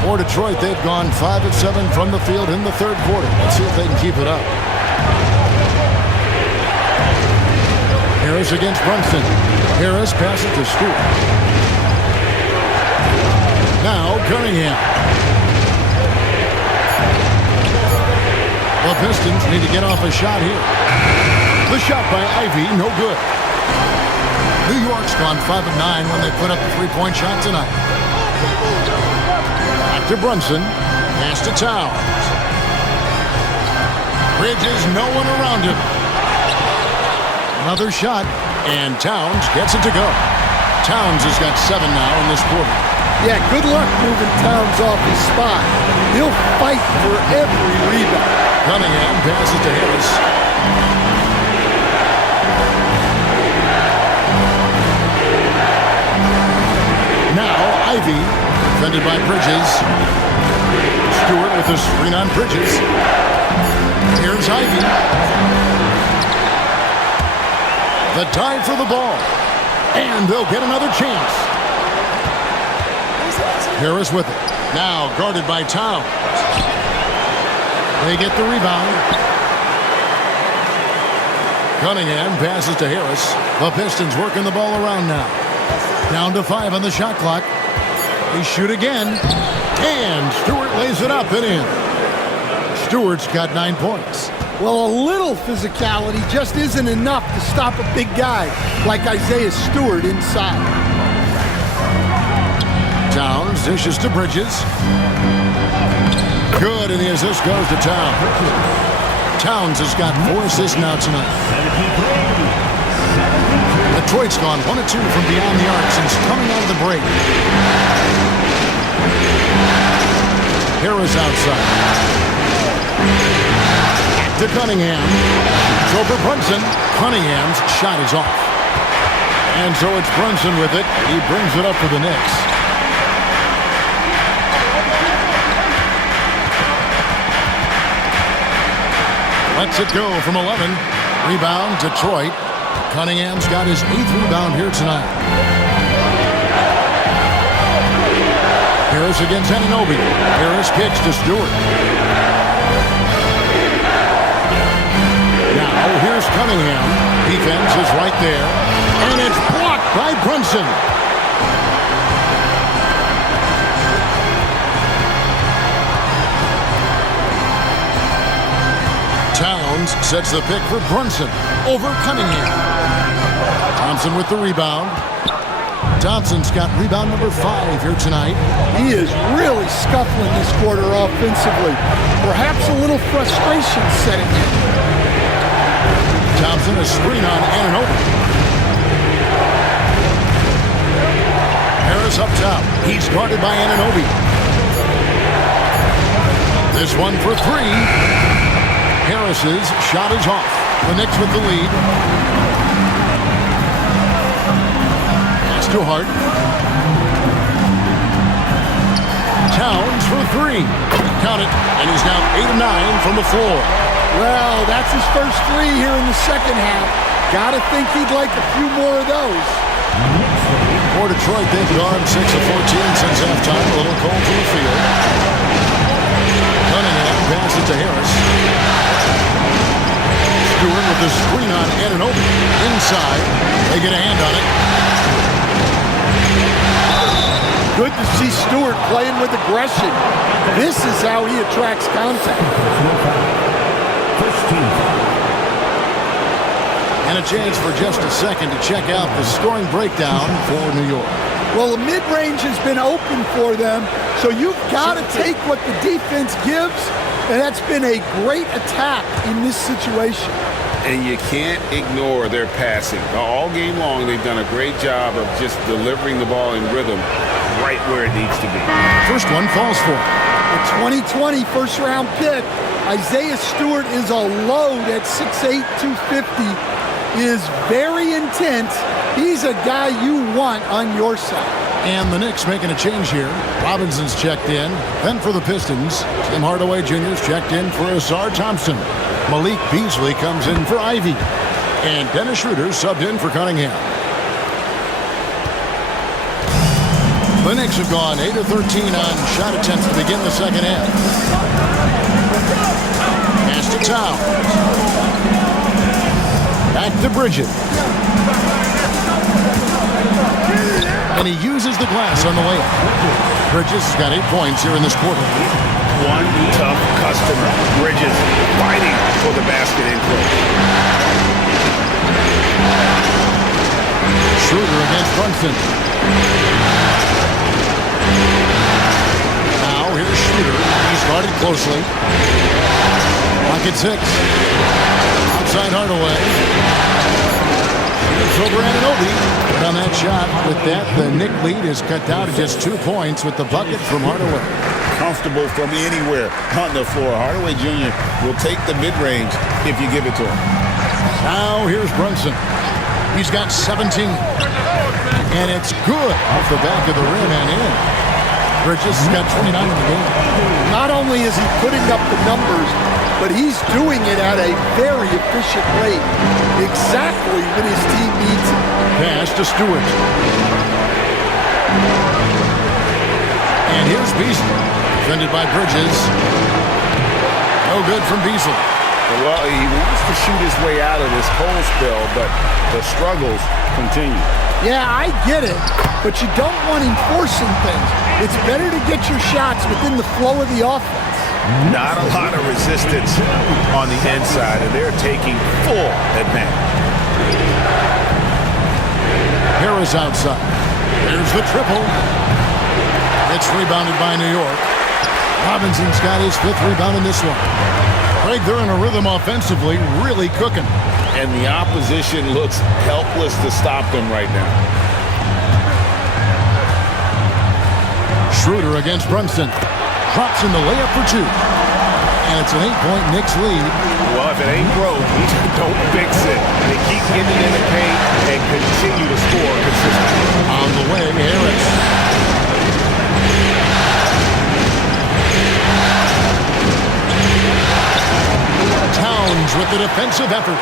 For Detroit, they've gone 5 of 7 from the field in the 3rd quarter. Let's see if they can keep it up. Harris against Brunson. Harris passes to Stewart. Now Cunningham. The Pistons need to get off a shot here. The shot by Ivy, no good. New York's gone 5 of 9 when they put up a 3-point shot tonight. Back to Brunson. Pass to Towns. Bridges, no one around him. Another shot, and Towns gets it to go. Towns has got 7 now in this quarter. Yeah, good luck moving Towns off his spot. He'll fight for every rebound. Cunningham passes to Harris. Now Ivy, defended by Bridges. Stewart with a screen on Bridges. Here's Ivy. The dive for the ball. And they'll get another chance. Harris with it. Now guarded by Towns. They get the rebound. Cunningham passes to Harris. The Pistons working the ball around now. Down to 5 on the shot clock. They shoot again. And Stewart lays it up and in. Stewart's got 9 points. Well, a little physicality just isn't enough to stop a big guy like Isaiah Stewart inside. Towns dishes to Bridges. Good, and the assist goes to Towns. Towns has got 4 assists now tonight. Detroit's gone 1 of 2 from beyond the arc since coming out of the break. Harris outside. To Cunningham. So for Brunson, Cunningham's shot is off. And so it's Brunson with it. He brings it up for the Knicks. Lets it go from 11. Rebound, Detroit. Cunningham's got his 8th rebound here tonight. Harris against Anunoby. Harris kicks to Stewart. Now here's Cunningham. Defense is right there. And it's blocked by Brunson. Towns sets the pick for Brunson over Cunningham. Thompson with the rebound. Thompson's got rebound number 5 here tonight. He is really scuffling this quarter offensively. Perhaps a little frustration setting in. Thompson a screen on Anunoby. Harris up top. He's guarded by Anunoby. This one for 3. Harris's shot is off. The Knicks with the lead. Pass to Hart. Towns for 3. Count it. And he's now 8 of 9 from the floor. Well, that's his first 3 here in the second half. Gotta think he'd like a few more of those. For Detroit, they've gone 6 of 14 since halftime. A little cold from the field. Cunningham passes to Harris. Stewart with the screen on Anunoby. Inside. They get a hand on it. Good to see Stewart playing with aggression. This is how he attracts contact. And a chance for just a second to check out the scoring breakdown for New York. Well, the mid-range has been open for them, so you've got to take what the defense gives, and that's been a great attack in this situation. And you can't ignore their passing. All game long, they've done a great job of just delivering the ball in rhythm right where it needs to be. First one falls for him. The 2020 first-round pick, Isaiah Stewart is a load at 6'8", 250. Is very intense. He's a guy you want on your side. And the Knicks making a change here. Robinson's checked in. Then for the Pistons, Tim Hardaway Jr.'s checked in for Asar Thompson. Malik Beasley comes in for Ivy. And Dennis Schroeder subbed in for Cunningham. The Knicks have gone 8 of 13 on shot attempts to begin the second half. Pass to Towns. Back to Bridges. And he uses the glass on the layup. Bridges has got 8 points here in this quarter. One tough customer. Bridges fighting for the basket in close. Schroeder against Brunson. Now here's Schroeder. He's guarded closely. Pocket 6. Outside Hardaway. Here's over Anunoby. But on that shot, with that, the Knick lead is cut down to just 2 points with the bucket from Hardaway. Comfortable from anywhere on the floor. Hardaway Jr. will take the mid-range if you give it to him. Now here's Brunson. He's got 17. And it's good off the back of the rim and in. Bridges has got 29 in the game. Not only is he putting up the numbers, but he's doing it at a very efficient rate. Exactly when his team needs it. Pass to Stewart. And here's Beasley. Defended by Bridges. No good from Beasley. Well, he wants to shoot his way out of this cold spell, but the struggles continue. Yeah, I get it, but you don't want him forcing things. It's better to get your shots within the flow of the offense. Not a lot of resistance on the inside, and they're taking full advantage. Harris outside. Here's the triple. It's rebounded by New York. Robinson's got his 5th rebound in this one. Craig, they're in a rhythm offensively, really cooking. And the opposition looks helpless to stop them right now. Schroeder against Brunson. Drops in the layup for 2. And it's an 8-point Knicks lead. Well, if it ain't broke, don't fix it. They keep getting in the paint and continue to score consistently. On the way, Harris. Towns with the defensive effort.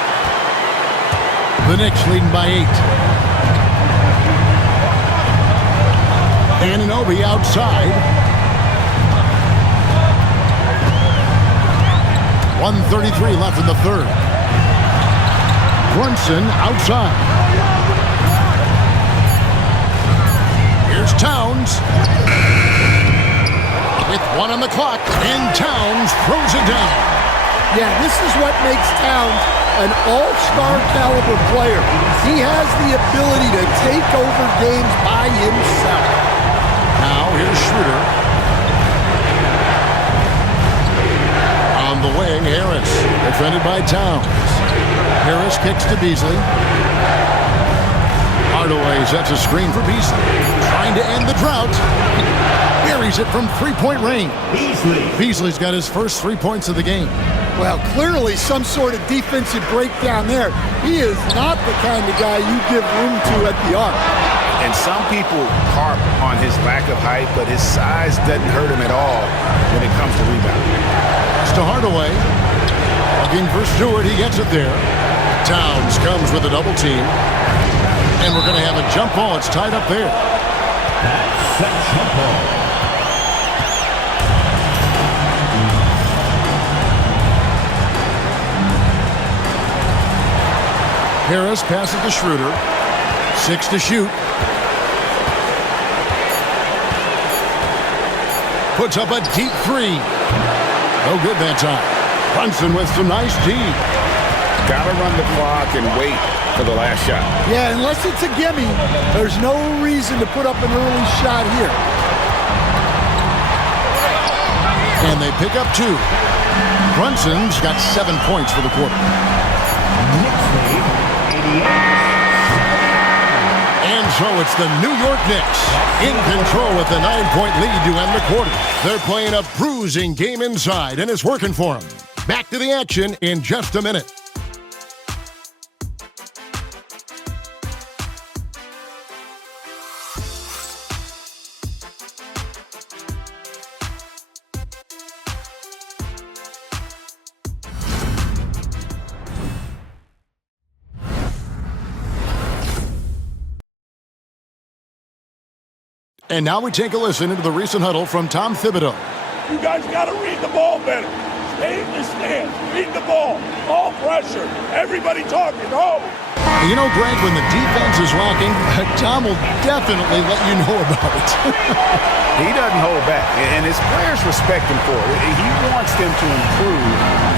The Knicks leading by 8. Anunoby outside. 1:33 left in the 3rd. Brunson outside. Here's Towns. With 1 on the clock, and Towns throws it down. Yeah, this is what makes Towns an all-star caliber player. He has the ability to take over games by himself. Now here's Schroeder. On the way, Harris. Defended by Towns. Harris kicks to Beasley. Hardaway sets a screen for Beasley. Trying to end the drought. Buries it from 3-point range. Beasley's got his first 3 points of the game. Well, clearly some sort of defensive breakdown there. He is not the kind of guy you give room to at the arc. And some people harp on his lack of height, but his size doesn't hurt him at all when it comes to rebounding. It's to Hardaway. Looking for Stewart. He gets it there. Towns comes with a double team. And we're going to have a jump ball. It's tied up there. That's a jump ball. Harris passes to Schroeder. 6 to shoot. Puts up a deep 3. No good that time. Brunson with some nice D. Gotta run the clock and wait for the last shot. Yeah, unless it's a gimme, there's no reason to put up an early shot here. And they pick up 2. Brunson's got 7 points for the quarter. Knicks lead, 88. And so it's the New York Knicks in control with the 9-point lead to end the quarter. They're playing a bruising game inside, and it's working for them. Back to the action in just a minute. And now we take a listen into the recent huddle from Tom Thibodeau. You guys got to read the ball better. Stay in the stands. Read the ball. All pressure. Everybody talking. Oh. You know, Greg, when the defense is lacking, Tom will definitely let you know about it. He doesn't hold back, and his players respect him for it. He wants them to improve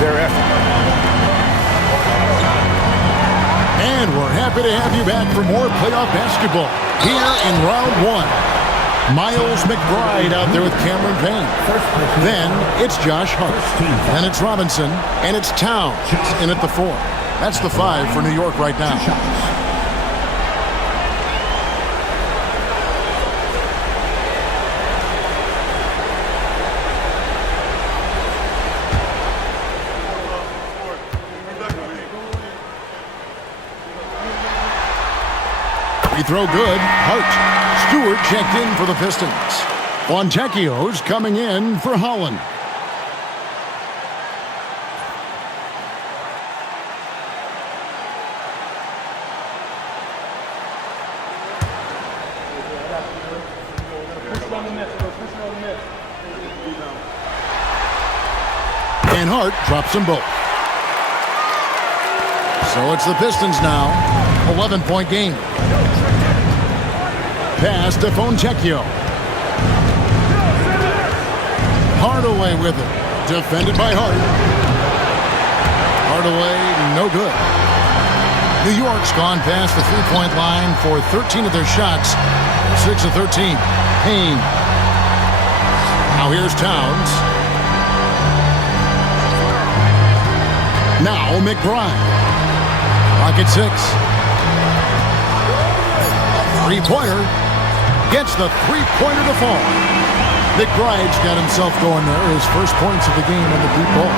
their effort. And we're happy to have you back for more playoff basketball here in round 1. Miles McBride out there with Cameron Payne. Then it's Josh Hart. Then it's Robinson. And it's Towns in at the 4. That's the 5 for New York right now. Free throw good. Hart. Stewart checked in for the Pistons. Fontecchio's coming in for Holland. And Hart drops them both. So it's the Pistons now. 11-point game. Pass to Fontecchio. Hardaway with it. Defended by Hart. Hardaway, no good. New York's gone past the three-point line for 13 of their shots. 6 of 13. Payne. Now here's Towns. Now McBride. Rocket 6. Three-pointer. Gets the three-pointer to fall. McBride's got himself going there. His first points of the game on the deep ball.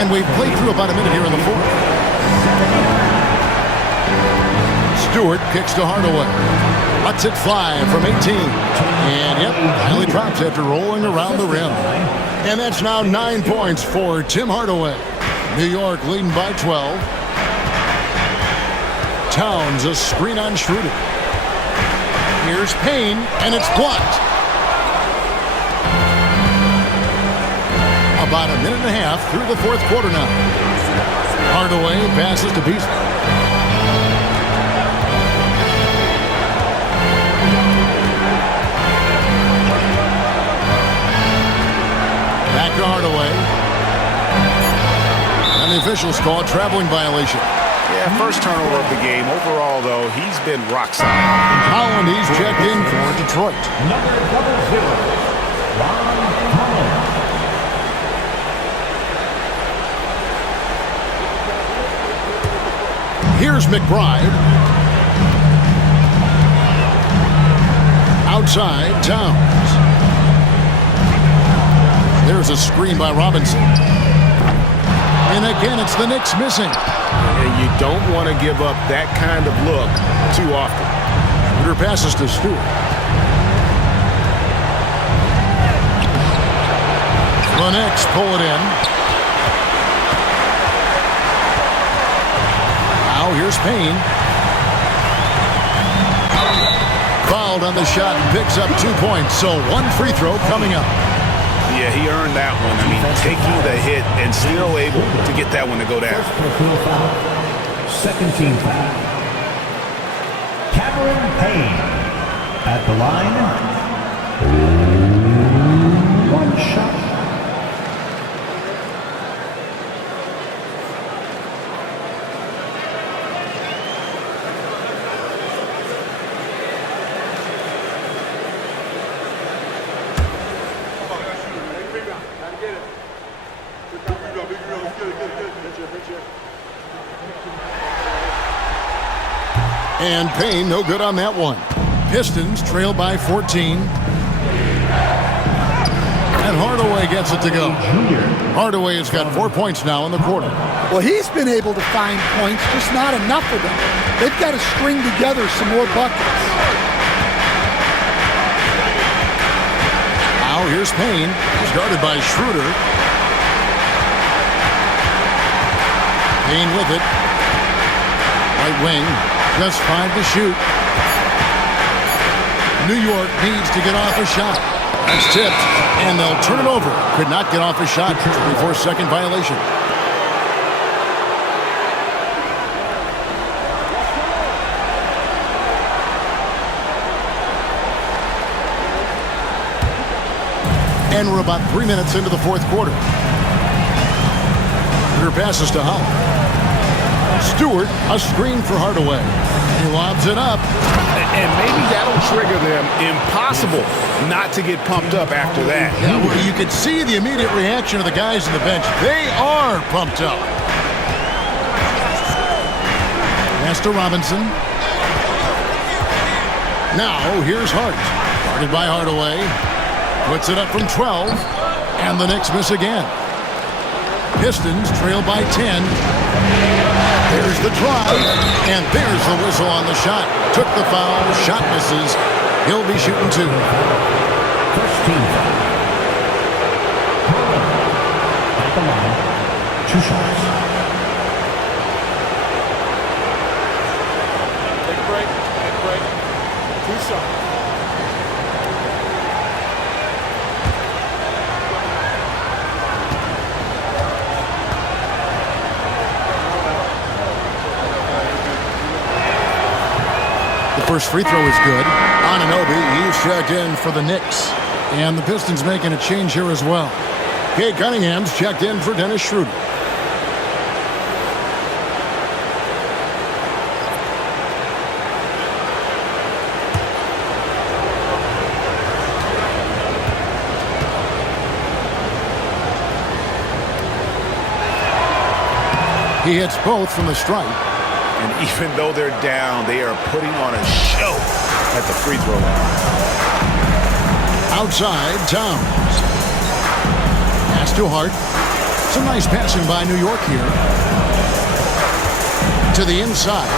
And we've played through about a minute here in the fourth. Stewart kicks to Hardaway. Lets it fly from 18. And, yep, finally drops after rolling around the rim. And that's now 9 points for Tim Hardaway. New York leading by 12. Towns, a screen on Schroeder. Here's Payne, and it's blocked. About a minute and a half through the fourth quarter now. Hardaway passes to Beasley. Back to Hardaway. And the officials call a traveling violation. Yeah, first turnover of the game. Overall, though, he's been rock solid. Holland, he's checked in for Detroit. Number 00, Ron Holland. Here's McBride. Outside, Towns. There's a screen by Robinson. And again, it's the Knicks missing. And you don't want to give up that kind of look too often. Shooter passes to Stewart. The Knicks pull it in. Now here's Payne. Fouled on the shot and picks up 2 points. So one free throw coming up. Yeah, he earned that one. I mean, taking the hit and still able to get that one to go down. Second team foul. Cameron Payne at the line. One shot. And Payne, no good on that one. Pistons trail by 14. And Hardaway gets it to go. Hardaway has got 4 points now in the quarter. Well, he's been able to find points, just not enough of them. They've got to string together some more buckets. Now here's Payne. He's guarded by Schroeder. Payne with it. Right wing. Just 5 to shoot. New York needs to get off a shot. That's tipped, and they'll turn it over. Could not get off a shot. 24-second violation. And we're about 3 minutes into the fourth quarter. Her passes to Holland. Stewart, a screen for Hardaway. He lobs it up. And maybe that'll trigger them. Impossible not to get pumped up after that. Yeah, well, you could see the immediate reaction of the guys on the bench. They are pumped up. Pass to Robinson. Now, here's Hart. Guarded by Hardaway. Puts it up from 12. And the Knicks miss again. Pistons trail by 10. There's the drive, and there's the whistle on the shot. Took the foul, shot misses. He'll be shooting 2. First team foul. At the line, 2 shots. Take a break. 2 shots. First free throw is good. Anunoby, he's checked in for the Knicks. And the Pistons making a change here as well. Kate Cunningham's checked in for Dennis Schroeder. He hits both from the stripe. And even though they're down, they are putting on a show at the free throw line. Outside, Towns. Pass to Hart. Some nice passing by New York here. To the inside.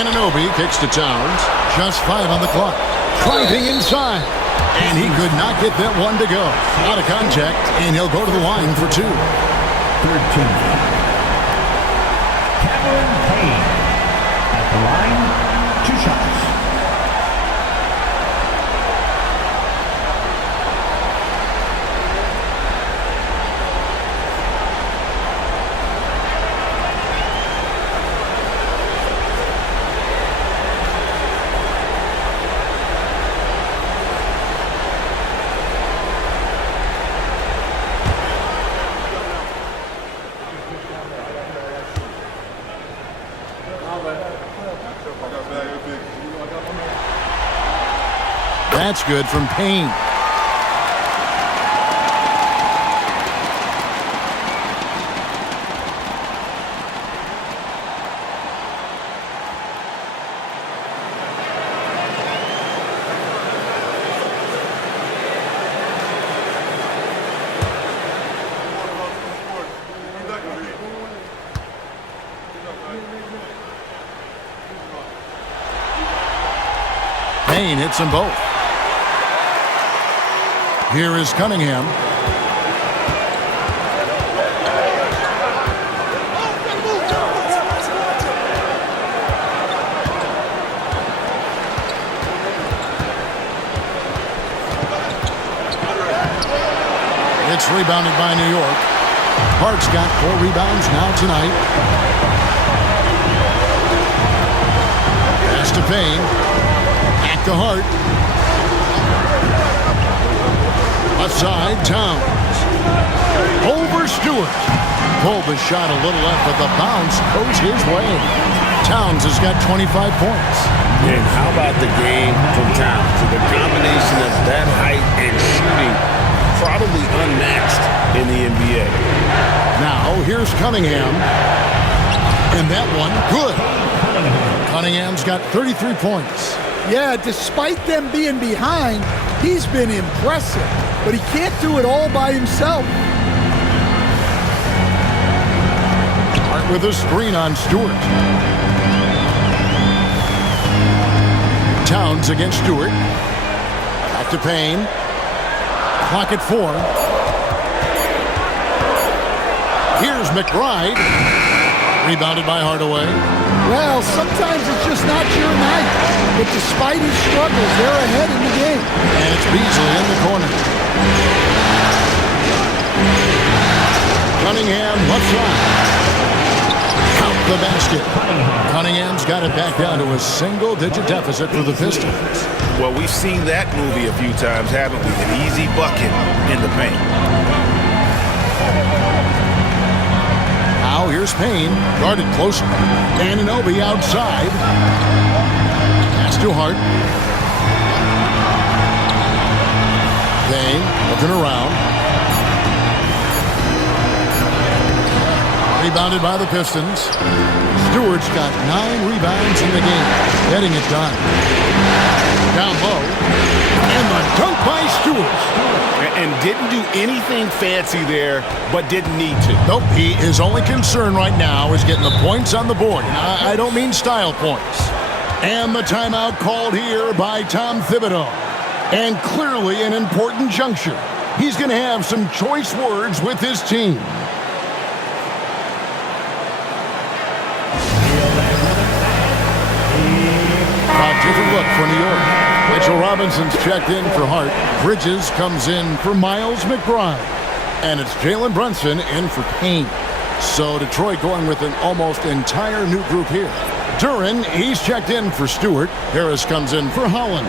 Anunoby kicks to Towns. Just 5 on the clock. Driving inside. And he could not get that one to go. Out of contact, and he'll go to the line for 2. Third team. Cameron Payne. At the line, 2 shots. That's good from Payne. Payne hits them both. Here is Cunningham. It's rebounded by New York. Hart's got 4 rebounds now tonight. Pass to Payne. Back to Hart. Left side, Towns. Over Stewart. Pulled the shot a little left, but the bounce goes his way. Towns has got 25 points. And how about the game from Towns? So the combination of that height and shooting, probably unmatched in the NBA. Now, here's Cunningham. And that one, good. Cunningham's got 33 points. Yeah, despite them being behind, he's been impressive. But he can't do it all by himself. Hart with a screen on Stewart. Towns against Stewart. Back to Payne. Clock at 4. Here's McBride. Rebounded by Hardaway. Well, sometimes it's just not your night. But despite his struggles, they're ahead in the game. And it's Beasley in the corner. Cunningham left side. Count the basket. Cunningham's got it back down to a single-digit deficit for the Pistons. Well, we've seen that movie a few times, haven't we? An easy bucket in the paint. Now here's Payne, guarded closer. Anunoby outside. Pass to Hart. Payne looking around. Rebounded by the Pistons. Stewart's got 9 rebounds in the game. Getting it done. Down low. And the dunk by Stewart. And didn't do anything fancy there, but didn't need to. Nope, his only concern right now is getting the points on the board. I don't mean style points. And the timeout called here by Tom Thibodeau. And clearly an important juncture. He's going to have some choice words with his team. A different look for New York. Mitchell Robinson's checked in for Hart. Bridges comes in for Miles McBride. And it's Jalen Brunson in for Payne. So Detroit going with an almost entire new group here. Duran, he's checked in for Stewart. Harris comes in for Holland.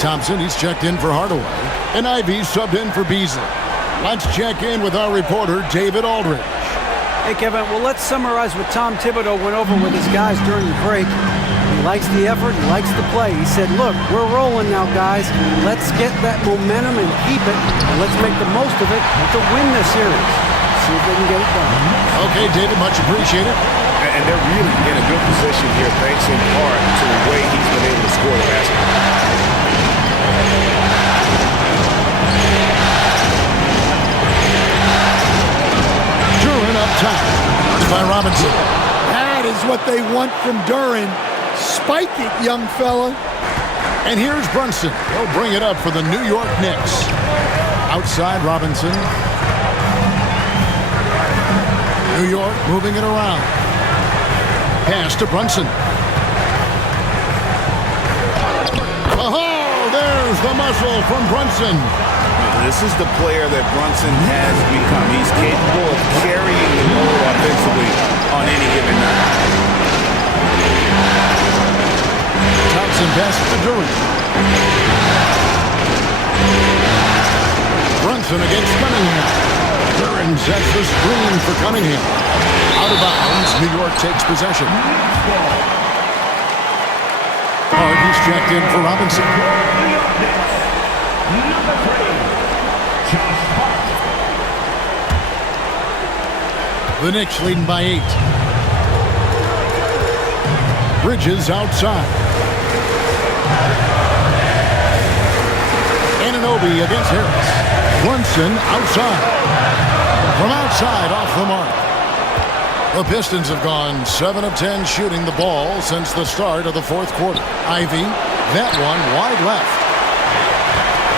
Thompson, he's checked in for Hardaway. And Ivy subbed in for Beasley. Let's check in with our reporter, David Aldridge. Hey, Kevin, well, let's summarize what Tom Thibodeau went over with his guys during the break. He likes the effort. He likes the play. He said, look, we're rolling now, guys. Let's get that momentum and keep it, and let's make the most of it to win this series. See if they can get it done. Okay, David, much appreciated. And they're really in a good position here, thanks in part to the way he's been able to score the basketball. Duran up top. By Robinson. That is what they want from Duran. Spike it, young fella. And here's Brunson. He'll bring it up for the New York Knicks. Outside Robinson. New York moving it around. Pass to Brunson. Oh, there's the muscle from Brunson. This is the player that Brunson has become. He's capable of carrying the load offensively on any given night. Thompson pass to Duran. Brunson against Cunningham. Duran sets the screen for Cunningham. Out of bounds, New York takes possession. Hard, he's checked in for Robinson. Number 3, Josh Hart. The Knicks leading by 8. Bridges outside. Anunoby against Harris. Brunson outside. From outside, off the mark. The Pistons have gone 7 of 10 shooting the ball since the start of the fourth quarter. Ivy, that one wide left.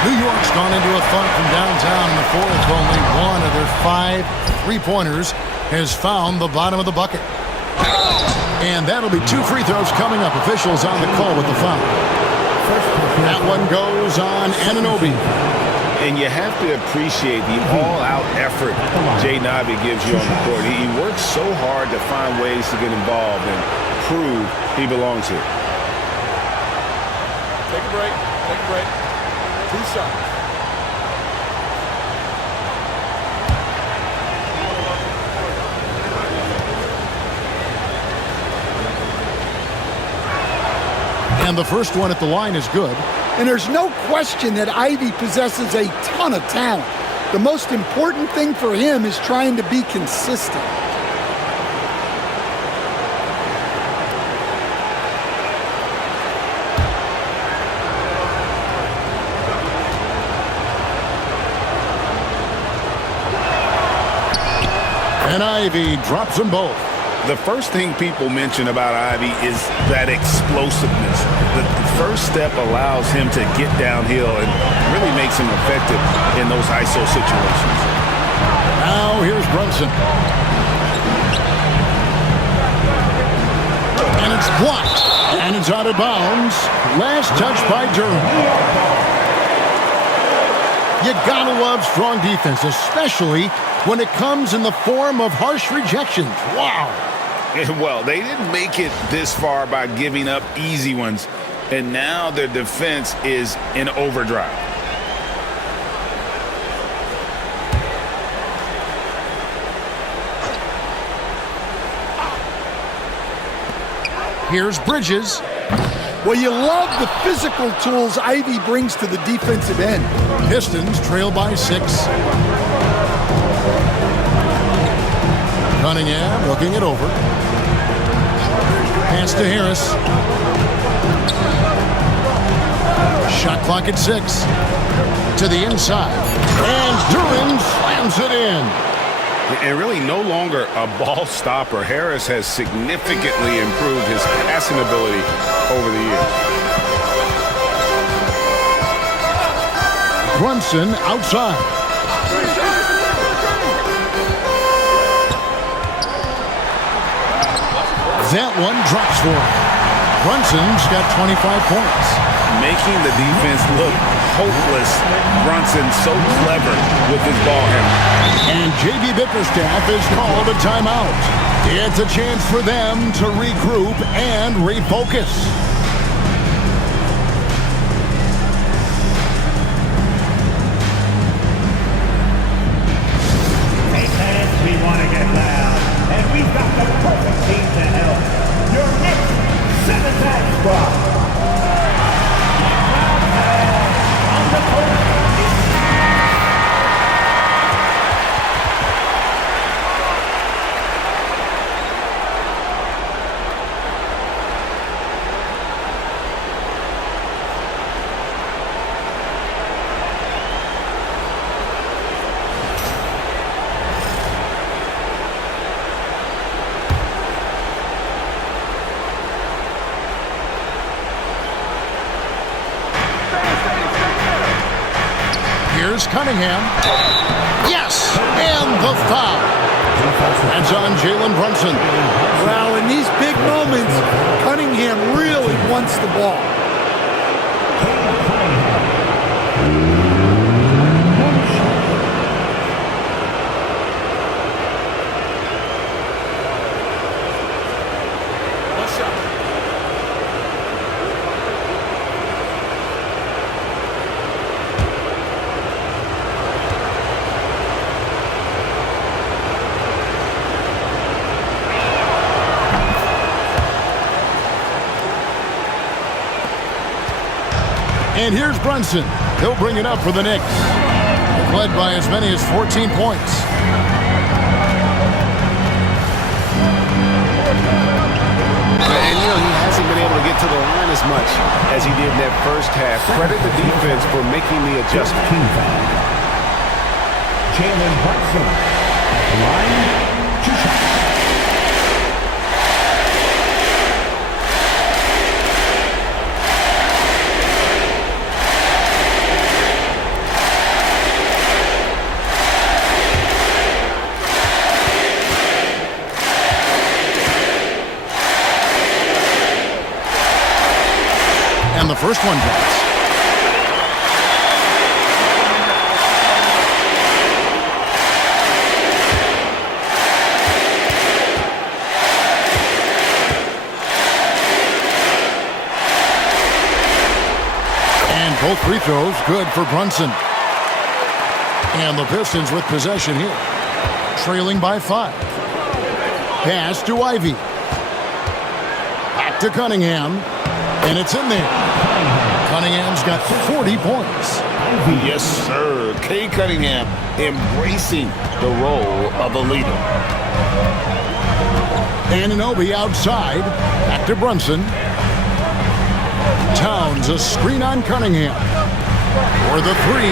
New York's gone into a funk from downtown in the fourth. Only one of their 5 3-pointers has found the bottom of the bucket. And that'll be 2 free throws coming up. Officials on the call with the foul. That one goes on Anunoby. And you have to appreciate the all-out effort Jaden Ivey gives you on the court. He works so hard to find ways to get involved and prove he belongs here. Take a break. Take a break. 2 shots. And the first one at the line is good. And there's no question that Ivy possesses a ton of talent. The most important thing for him is trying to be consistent. And Ivy drops them both. The first thing people mention about Ivy is that explosiveness. The first step allows him to get downhill and really makes him effective in those ISO situations. Now here's Brunson. And it's blocked. And it's out of bounds. Last touch by Duran. You gotta love strong defense, especially when it comes in the form of harsh rejections. Wow. Well, they didn't make it this far by giving up easy ones, and now their defense is in overdrive. Here's Bridges. Well, you love the physical tools Ivy brings to the defensive end. Pistons trail by 6. Cunningham looking it over. Pass to Harris. Shot clock at 6. To the inside. And Duran slams it in. And really no longer a ball stopper. Harris has significantly improved his passing ability over the years. Brunson outside. That one drops for him. Brunson's got 25 points. Making the defense look hopeless. Brunson so clever with his ball handling. And JV Bickerstaff has called a timeout. It's a chance for them to regroup and refocus. Hey fans, we want to get loud, and we've got the perfect team to help. Your Knicks 7-man squad. On the court. Here's Cunningham. Yes! And the foul. That's on Jalen Brunson. Well, in these big moments, Cunningham really wants the ball. And here's Brunson. He'll bring it up for the Knicks. They've led by as many as 14 points. And, he hasn't been able to get to the line as much as he did in that first half. Credit the defense for making the adjustment. Jalen Brunson at the line, 2 shots. And the first one drops. And both free throws good for Brunson. And the Pistons with possession here. Trailing by 5. Pass to Ivy. Back to Cunningham. And it's in there. Cunningham's got 40 points. Yes, sir. Kay Cunningham embracing the role of a leader. Anunoby outside. Back to Brunson. Towns a screen on Cunningham. For the 3.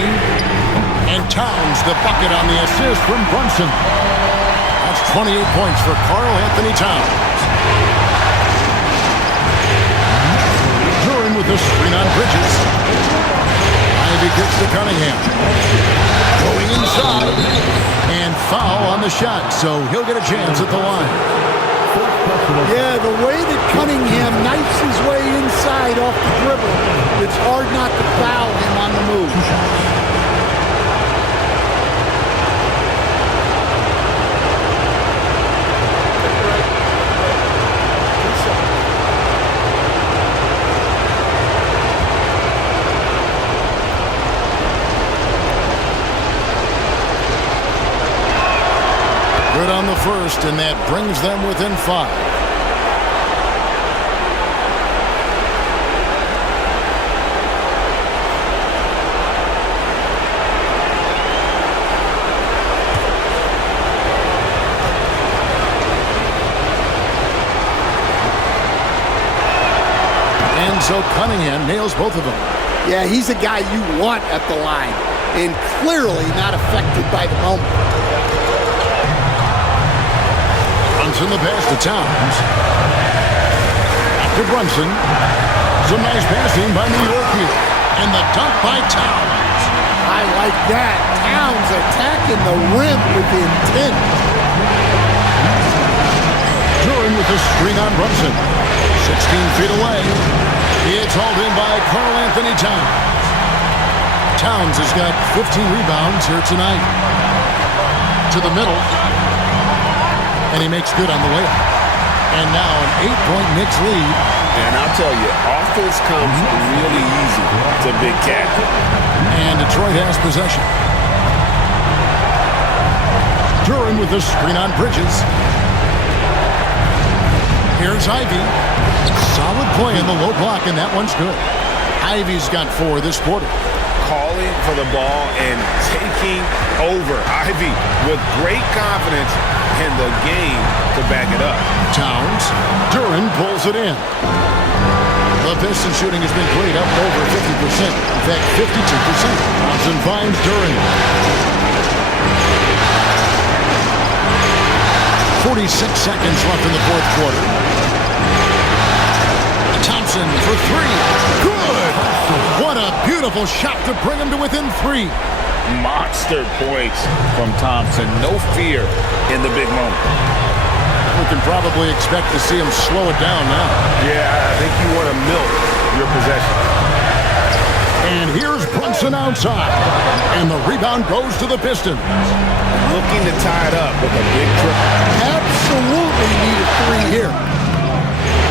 And Towns the bucket on the assist from Brunson. That's 28 points for Karl Anthony Towns. With a screen on Bridges. Ivy gets to Cunningham. Going inside. And foul on the shot, so he'll get a chance at the line. Yeah, the way that Cunningham knifes his way inside off the dribble, it's hard not to foul him on the move. Good on the first, and that brings them within 5. And so Cunningham nails both of them. Yeah, he's a guy you want at the line, and clearly not affected by the moment. Brunson the pass to Towns. Back to Brunson. Some nice passing by New York here. And the dunk by Towns. I like that. Towns attacking the rim with intent. Duran with the screen on Brunson. 16 feet away. It's hauled in by Karl Anthony Towns. Towns has got 15 rebounds here tonight. to the middle. And he makes good on the layup. And now an 8-point Knicks lead. And I'll tell you, offense comes really easy to Big Cat. And Detroit has possession. Duran with the screen on Bridges. Here's Ivy. Solid play in the low block, and that one's good. Ivy's got 4 this quarter. Calling for the ball and taking over. Ivy with great confidence in the game to back it up. Towns. Duran pulls it in. The Pistons shooting has been great, up over 50%. In fact, 52%. Thompson finds Duran. 46 seconds left in the fourth quarter. Thompson for 3. Good! What a beautiful shot to bring him to within 3. Monster points from Thompson. No fear in the big moment. We can probably expect to see him slow it down now. Yeah, I think you want to milk your possession. And here's Brunson outside. And the rebound goes to the Pistons. Looking to tie it up with a big triple. Absolutely need a 3 here.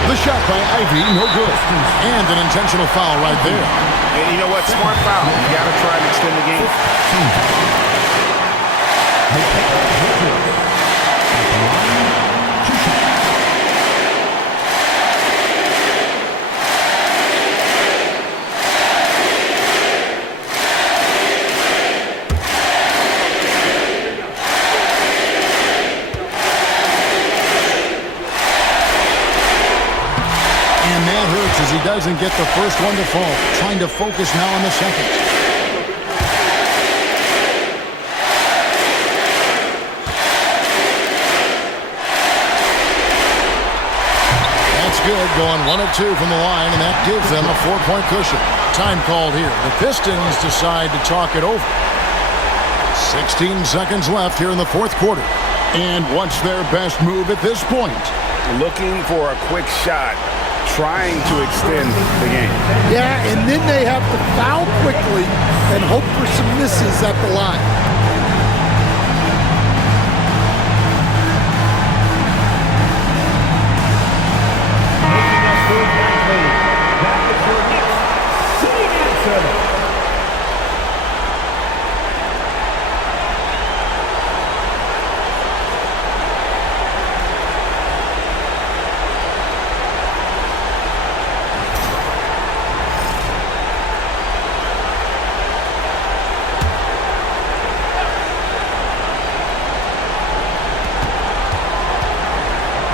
The shot by Ivy, no good. And an intentional foul right there. And you know what? Smart foul. You got to try and extend the game. As he doesn't get the first one to fall. Trying to focus now on the second. That's good. Going 1 of 2 from the line, and that gives them a 4-point cushion. Time called here. The Pistons decide to talk it over. 16 seconds left here in the fourth quarter. And what's their best move at this point? Looking for a quick shot. Trying to extend the game. Yeah, and then they have to foul quickly and hope for some misses at the line. That is your Knicks sitting at 7.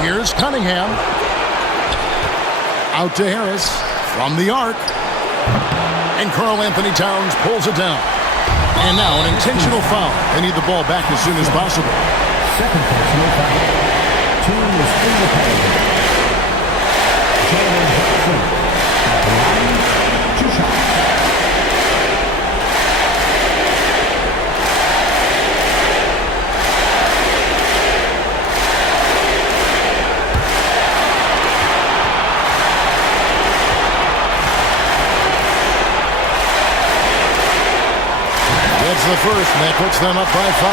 Here's Cunningham. Out to Harris from the arc. And Karl Anthony Towns pulls it down. And now an intentional foul. They need the ball back as soon as possible. Second personal foul. Team is in the penalty. Jalen Johnson at the line. 2 shots. The first, and that puts them up by 5.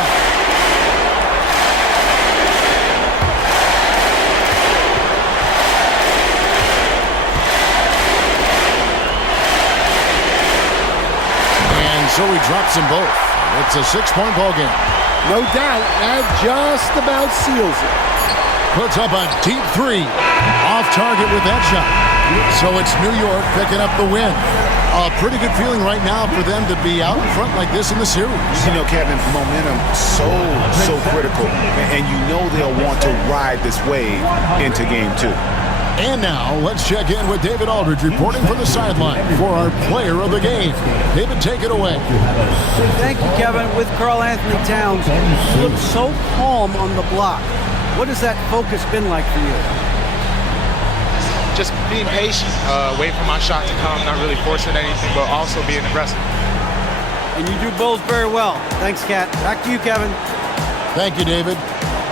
And so he drops them both. It's a 6-point ball game. No doubt, that just about seals it. Puts up a deep 3. Off target with that shot. So it's New York picking up the win. A pretty good feeling right now for them to be out in front like this in the series. You know, Kevin, momentum so critical. And you know they'll want to ride this wave into game 2. And now, let's check in with David Aldridge reporting from the sideline for our player of the game. David, take it away. Thank you, Kevin. With Karl Anthony Towns, he looked so calm on the block. What has that focus been like for you? Just being patient, wait for my shot to come, not really forcing anything, but also being aggressive. And you do both very well. Thanks, Kat. Back to you, Kevin. Thank you, David.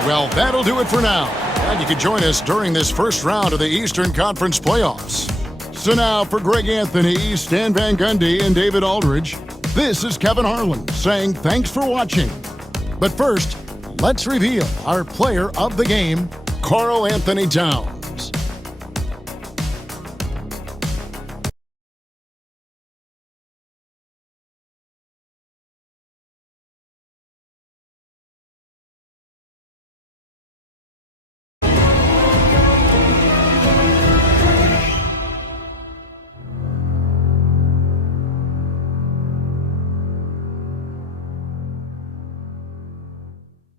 Well, that'll do it for now. And you can join us during this first round of the Eastern Conference playoffs. So now, for Greg Anthony, Stan Van Gundy, and David Aldridge, this is Kevin Harlan saying thanks for watching. But first, Let's reveal our player of the game, Karl Anthony Towns.